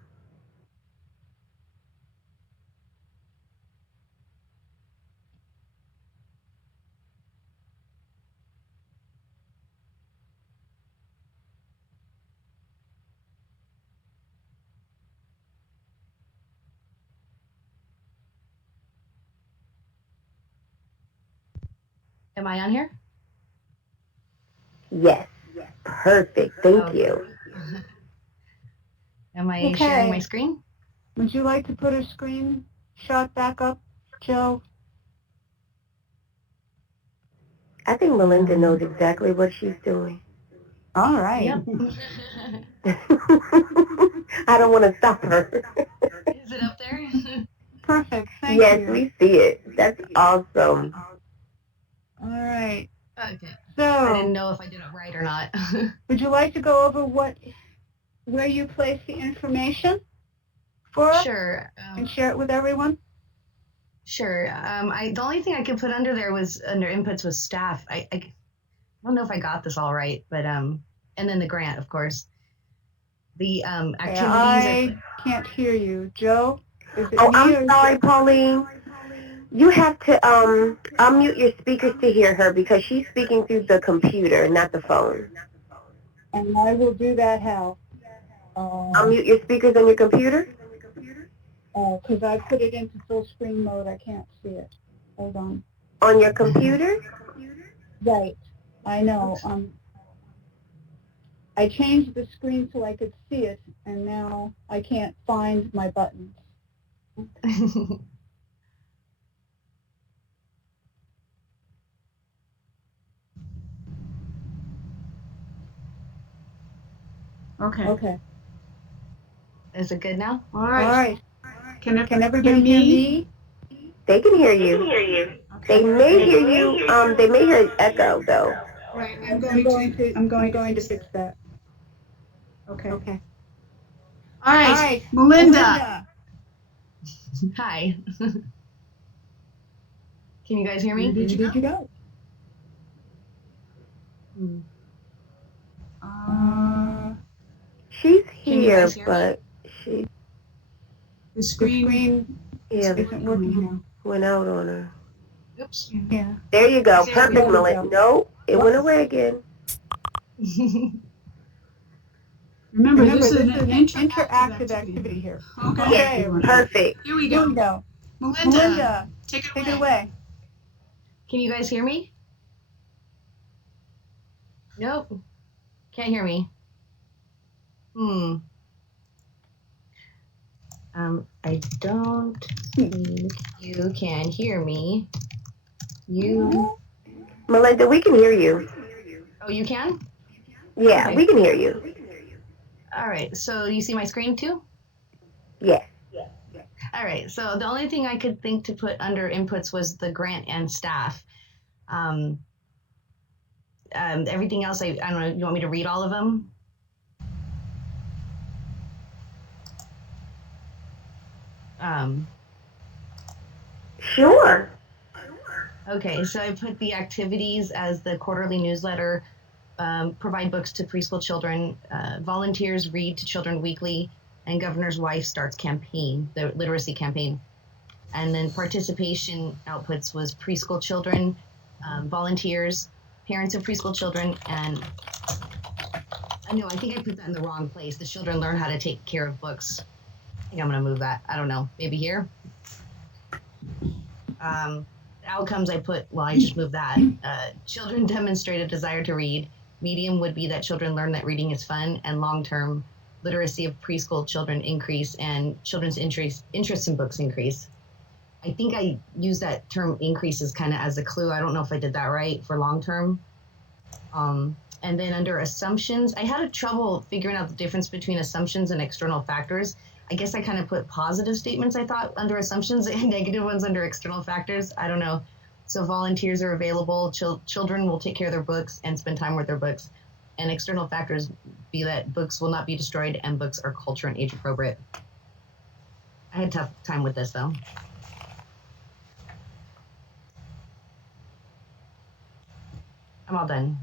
Am I on here? Yes. Perfect. Thank you. Am I sharing my screen? Would you like to put a screenshot back up, Joe? I think Melinda knows exactly what she's doing. All right. Yep. I don't want to stop her. Is it up there? Perfect. Thank Yes, you. we see it. That's awesome. All right. Okay. So, I didn't know if I did it right or not. would you like to go over where you place the information for us Sure. and share it with everyone? Sure. The only thing I could put under there was under inputs was staff. I don't know if I got this all right, but and then the grant, of course. The activities. I can't hear you, Joe. Is it Oh, me I'm sorry, Pauline. You have to unmute your speakers to hear her because she's speaking through the computer, not the phone. And I will do that how? Unmute your speakers on your computer. Because I put it into full screen mode. I can't see it. Hold on. On your computer? Right. I know. I changed the screen so I could see it, and now I can't find my buttons. Okay. Is it good now? All right. Can everybody hear me? They can hear you. They may hear you. They may hear an echo though. Right. I'm going to fix that. Okay. All right. Melinda. Hi. Can you guys hear me? Where did you go? She's Can you here, guys hear me? but she The screen Isn't working now. went out on her. Oops. Yeah. There you go. There Perfect, we go. Melinda. No, it went away again. Remember, This this is is an an interactive activity here. Okay. Yes, perfect. Here we Here we go. go. Melinda, take it away. Can you guys hear me? Nope. Can't hear me. I don't think you can hear me. Melinda, we can hear you. Oh, you can? Yeah, Okay. we can hear you. All right. So you see my screen too? Yes. All right. So the only thing I could think to put under inputs was the grant and staff. Everything else, I don't know. You want me to read all of them? Sure. Okay, so I put the activities as the quarterly newsletter, provide books to preschool children, volunteers read to children weekly, and Governor's Wife starts campaign, the literacy campaign. And then participation outputs was preschool children, volunteers, parents of preschool children, and no, I think I put that in the wrong place. The children learn how to take care of books. I think I'm going to move that. I don't know. Maybe here. Outcomes I put, well, I just moved that. Children demonstrate a desire to read. Medium would be that children learn that reading is fun, and long-term literacy of preschool children increase and children's interest in books increase. I think I used that term increases kind of as a clue. I don't know if I did that right for long-term. And then under assumptions, I had trouble figuring out the difference between assumptions and external factors. I guess I kind of put positive statements, I thought, under assumptions and negative ones under external factors. I don't know. So volunteers are available. Children will take care of their books and spend time with their books. And external factors be that books will not be destroyed and books are culture and age appropriate. I had a tough time with this, though. I'm all done.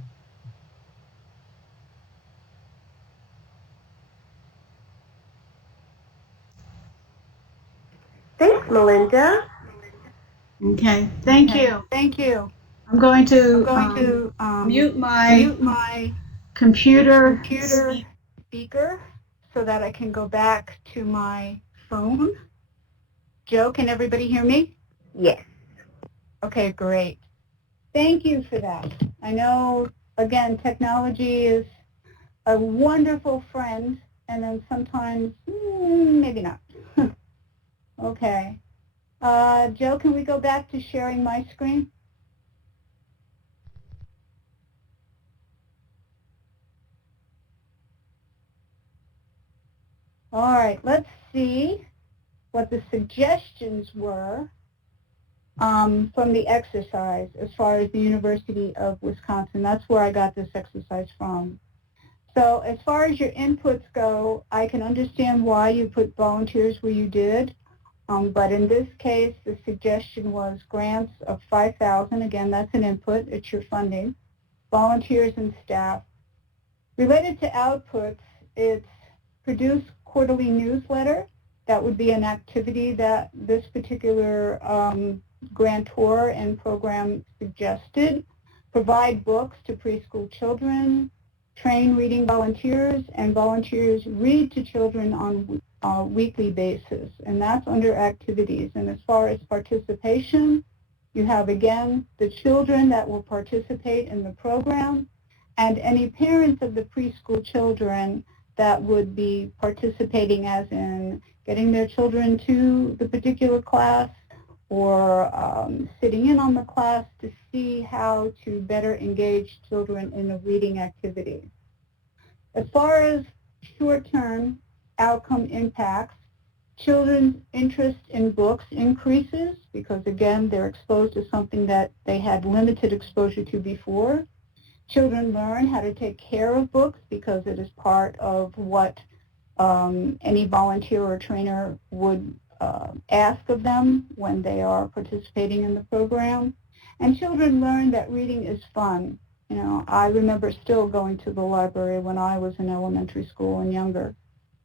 Thanks, Melinda. Okay, thank you. Thank you. I'm going to, mute my computer speaker so that I can go back to my phone. Joe, can everybody hear me? Yes. Okay, great. Thank you for that. I know, again, technology is a wonderful friend, and then sometimes, maybe not. Okay. Joe, can we go back to sharing my screen? All right, let's see what the suggestions were from the exercise as far as the University of Wisconsin. That's where I got this exercise from. So as far as your inputs go, I can understand why you put volunteers where you did. But in this case, the suggestion was grants of $5,000. Again, that's an input. It's your funding. Volunteers and staff. Related to outputs, it's produce quarterly newsletter. That would be an activity that this particular grantor and program suggested. Provide books to preschool children. Train reading volunteers, and volunteers read to children on a weekly basis, and that's under activities. And as far as participation, you have, again, the children that will participate in the program and any parents of the preschool children that would be participating, as in getting their children to the particular class or sitting in on the class to see how to better engage children in a reading activity. As far as short-term outcome impacts, children's interest in books increases because, again, they're exposed to something that they had limited exposure to before. Children learn how to take care of books because it is part of what any volunteer or trainer would ask of them when they are participating in the program. And children learn that reading is fun. You know, I remember still going to the library when I was in elementary school and younger.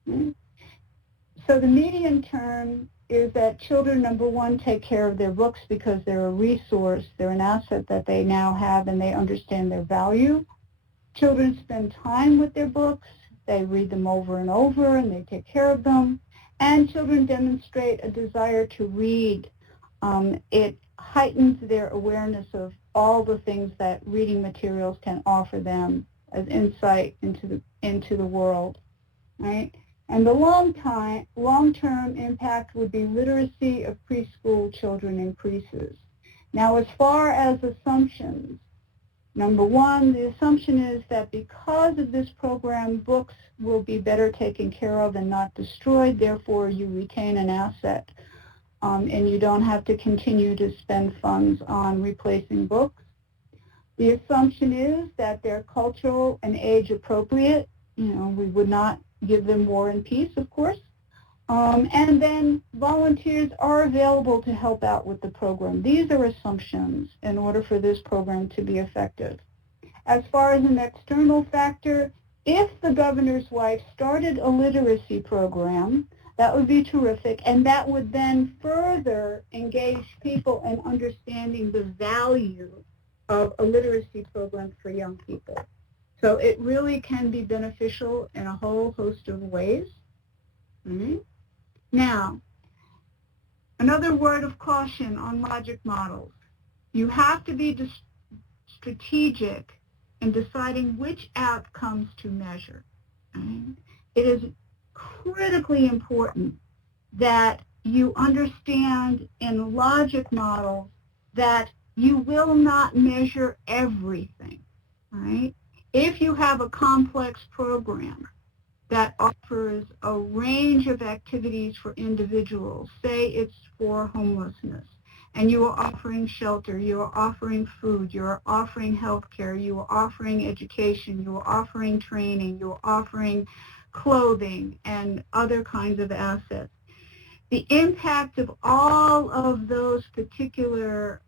So the medium term is that children, number one, take care of their books because they're a resource, they're an asset that they now have and they understand their value. Children spend time with their books, they read them over and over and they take care of them. And children demonstrate a desire to read. It heightens their awareness of all the things that reading materials can offer them as insight into the world, right? And the long-term impact would be literacy of preschool children increases. Now, as far as assumptions, number one, the assumption is that because of this program, books will be better taken care of and not destroyed. Therefore, you retain an asset, and you don't have to continue to spend funds on replacing books. The assumption is that they're cultural and age appropriate. You know, we would not give them War and Peace, of course. And then volunteers are available to help out with the program. These are assumptions in order for this program to be effective. As far as an external factor, if the governor's wife started a literacy program, that would be terrific, and that would then further engage people in understanding the value of a literacy program for young people. So it really can be beneficial in a whole host of ways. Right? Now, another word of caution on logic models. You have to be strategic in deciding which outcomes to measure. Right? It is critically important that you understand in logic models that you will not measure everything. Right? If you have a complex program that offers a range of activities for individuals, say it's for homelessness, and you are offering shelter, you are offering food, you are offering health care, you are offering education, you are offering training, you are offering clothing and other kinds of assets. The impact of all of those particular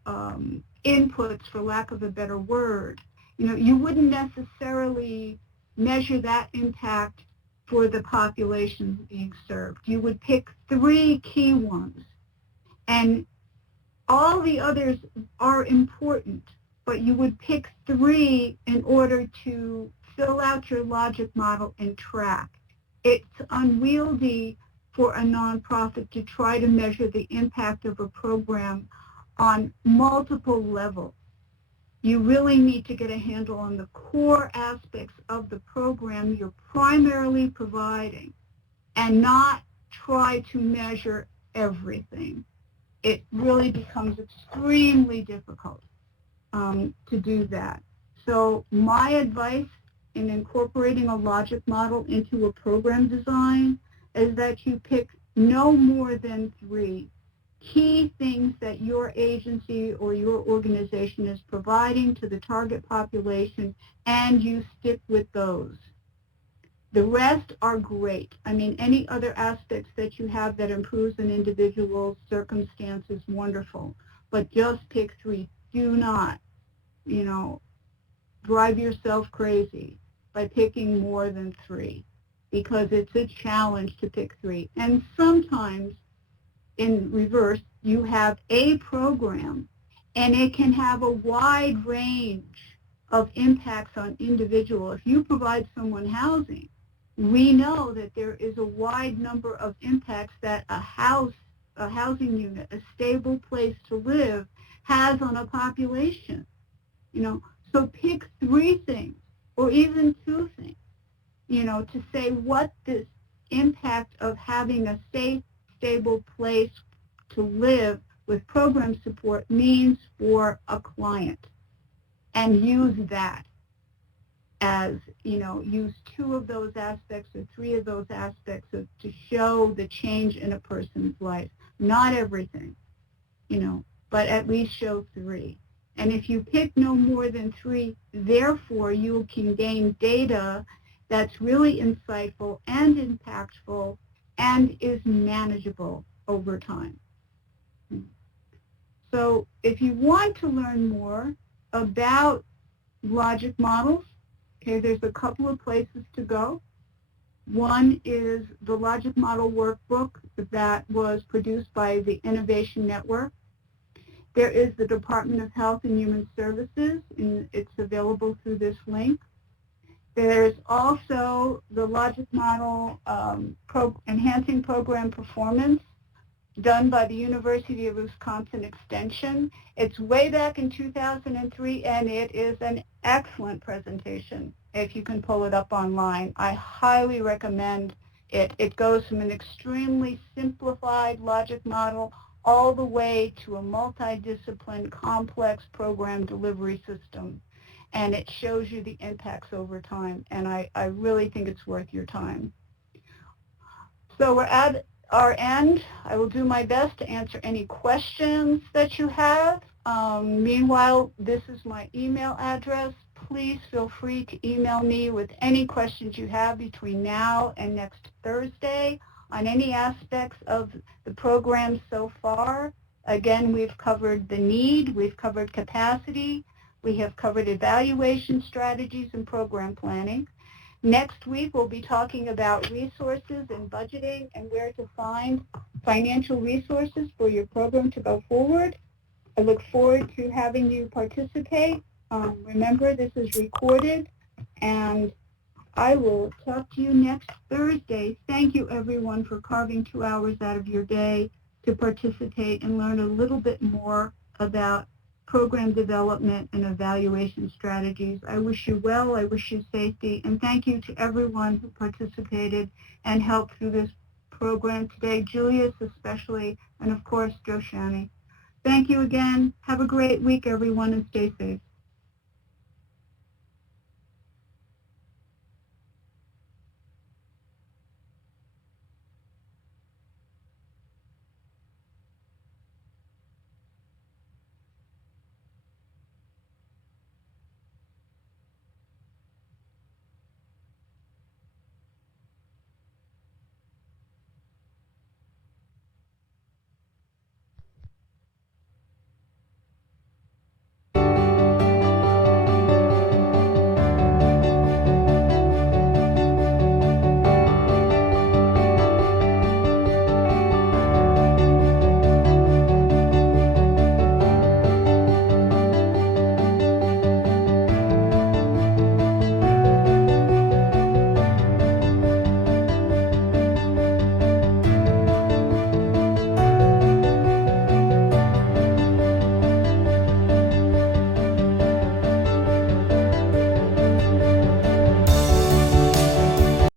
inputs, for lack of a better word, you wouldn't necessarily measure that impact for the population being served. You would pick 3 key ones, and all the others are important, but you would pick 3 in order to fill out your logic model and track. It's unwieldy for a nonprofit to try to measure the impact of a program on multiple levels. You really need to get a handle on the core aspects of the program you're primarily providing and not try to measure everything. It really becomes extremely difficult to do that. So my advice in incorporating a logic model into a program design is that you pick no more than 3 key things that your agency or your organization is providing to the target population, and you stick with those. The rest are great. I mean, any other aspects that you have that improves an individual's circumstance is wonderful, but just pick 3. Do not, drive yourself crazy by picking more than 3, because it's a challenge to pick 3. And sometimes, in reverse, you have a program, and it can have a wide range of impacts on individual. If you provide someone housing, we know that there is a wide number of impacts that a housing unit, a stable place to live, has on a population. So pick 3 things, or even 2 things, to say what this impact of having a safe, stable place to live with program support means for a client, and use that as, use 2 of those aspects or 3 of those aspects to show the change in a person's life. Not everything, but at least show 3. And if you pick no more than 3, therefore you can gain data that's really insightful and impactful and is manageable over time. So if you want to learn more about logic models, there's a couple of places to go. One is the Logic Model Workbook that was produced by the Innovation Network. There is the Department of Health and Human Services, and it's available through this link. There's also the Logic Model Enhancing Program Performance, done by the University of Wisconsin Extension. It's way back in 2003, and it is an excellent presentation if you can pull it up online. I highly recommend it. It goes from an extremely simplified logic model all the way to a multidisciplined, complex program delivery system. And it shows you the impacts over time, and I really think it's worth your time. So we're at our end. I will do my best to answer any questions that you have. Meanwhile, this is my email address. Please feel free to email me with any questions you have between now and next Thursday on any aspects of the program so far. Again, we've covered the need, we've covered capacity, we have covered evaluation strategies and program planning. Next week, we'll be talking about resources and budgeting and where to find financial resources for your program to go forward. I look forward to having you participate. Remember, this is recorded, and I will talk to you next Thursday. Thank you, everyone, for carving 2 hours out of your day to participate and learn a little bit more about program development and evaluation strategies. I wish you well, I wish you safety, and thank you to everyone who participated and helped through this program today, Julius especially, and of course, Joe Shani. Thank you again. Have a great week, everyone, and stay safe.